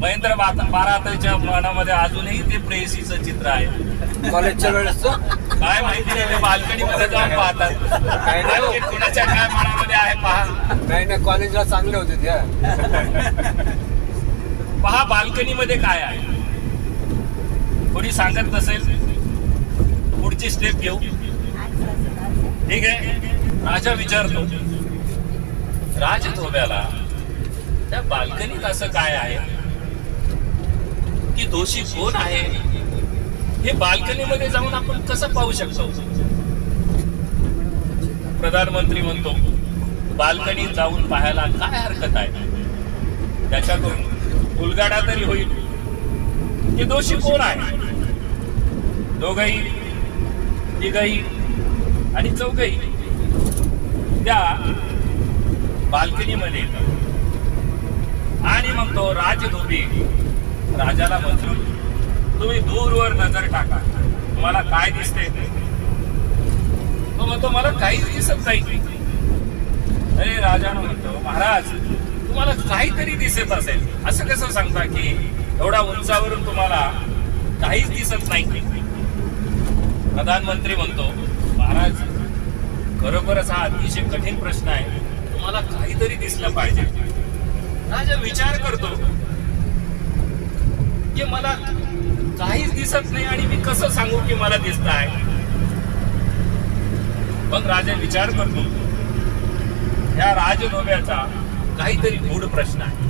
महेंद्र बारातेच्या मनामध्ये अजूनही ते प्रेयसीचं चित्र आहे. कॉलेजच्या वेळेस काय माहिती नाही, ते बाल्कनीमध्ये जाऊन पाहतात कोणाच्या काय मनामध्ये आहे पहा. नाही कॉलेजला चांगले होते त्या. पहा बाल्कनीमध्ये काय आहे. कोणी सांगत नसेल पुढची स्टेप घेऊ. ठीक आहे, राजा विचारतो राजधोब्याला त्या बाल्कनीत असं काय आहे की दोषी कोण आहे हे बाल्कनीमध्ये जाऊन आपण कसं पाहू शकतो? प्रधानमंत्री म्हणतो बाल्कनीत जाऊन पाहायला काय हरकत आहे? त्याच्यातून उलगाडा तरी होईल की दोषी कोण आहे. दोघही, तिघही आणि चौघही त्या बाल्कनीमध्ये येतात. आणि मग तो राजधोबी राजाला म्हणतो तुम्ही दूरवर नजर टाका, तुम्हाला काय दिसते? तो म्हणतो मला काहीच दिसत नाही. अरे राजानं म्हणतो महाराज तुम्हाला काहीतरी दिसत असेल, असं कसं सांगता की एवढा उंचावरून तुम्हाला काहीच दिसत नाही? प्रधानमंत्री म्हणतो महाराज खरोखरच हा अतिशय कठीण प्रश्न आहे, तुम्हाला काहीतरी दिसलं पाहिजे. राजा विचार करतो की मला काहीच दिसत नाही आणि मी कसं सांगू की मला दिसत आहे. मग राजा विचार करतो या राजधोब्याचा काहीतरी गूढ प्रश्न आहे.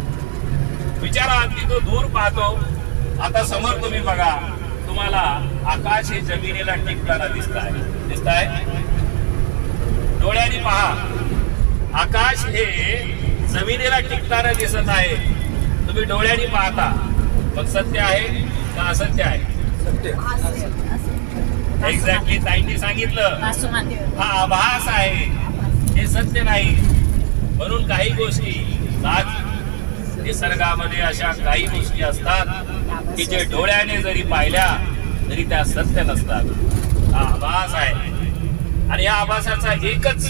विचारा की तो दूर पाहतो. आता समोर तुम्ही बघा, तुम्हाला आकाश हे जमिनीला टिकताना दिसत आहे. डोळ्यांनी पहा, आकाश हे जमिनीला टिकताना दिसत आहे. तुम्ही डोळ्यांनी पाहता, मग सत्य आहे का असत्य आहे? सत्य. एक्झॅक्टली ताईंनी सांगितलं, हा आभास आहे, हे सत्य नाही. म्हणून काही गोष्टी आज निसर्गामध्ये अशा काही गोष्टी असतात की जे डोळ्याने जरी पाहिल्या तरी त्या सत्य नसतात. हा आभास आहे. आणि या आभासाचा एकच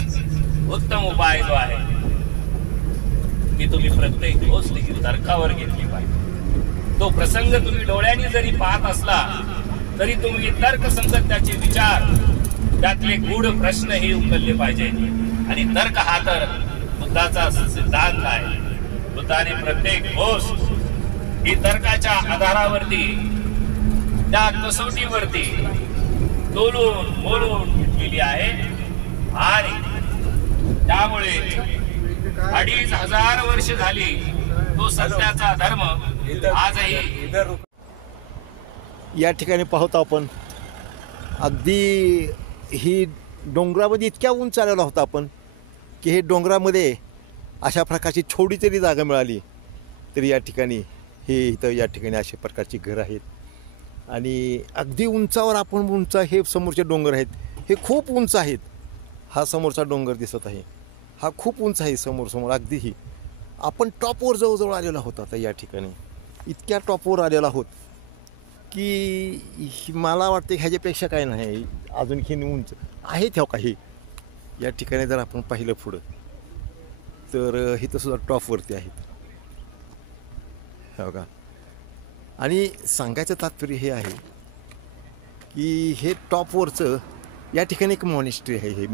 उत्तम उपाय जो आहे की तुम्ही प्रत्येक गोष्ट ही तर्कावर घेतली पाहिजे. तो प्रसंग तुम्ही डोळ्यांनी जरी पाहत असला तरी तुम्ही तर्कसंगत त्याचे विचार, त्यातले गूढ प्रश्न हे उकलले पाहिजे. आणि तर्क हा तर बुद्धाचा सिद्धांत आहे. बुद्धाने प्रत्येक गोष्ट ही तर्काच्या आधारावरती, त्या कसोटीवरती तोलून मोलून घेतलेली आहे. आणि त्यामुळे 2500 वर्ष झाली तो सत्याचा धर्म आजही. या ठिकाणी पाहतो आपण अगदी ही डोंगरामध्ये इतक्या उंच आलेला होता आपण की हे डोंगरामध्ये अशा प्रकारची छोटी तरी जागा मिळाली तरी या ठिकाणी हे इथं या ठिकाणी अशा प्रकारची घरं आहेत. आणि अगदी उंचावर आपण उंच हे समोरचे डोंगर आहेत, हे खूप उंच आहेत. हा समोरचा डोंगर दिसत आहे, हा खूप उंच आहे समोर अगदीही. आपण टॉपवर जवळजवळ आलेला होता आता या ठिकाणी, इतक्या टॉपवर आलेला आहोत की मला वाटतं की ह्याच्यापेक्षा काय नाही अजून ही उंच आहे तेव्हा काही या ठिकाणी जर आपण पाहिलं पुढं तर इथं सुद्धा टॉपवरती आहेत हो का. आणि सांगायचं तात्पर्य हे आहे की हे टॉपवरचं या ठिकाणी एक मॉनेस्ट्री आहे हे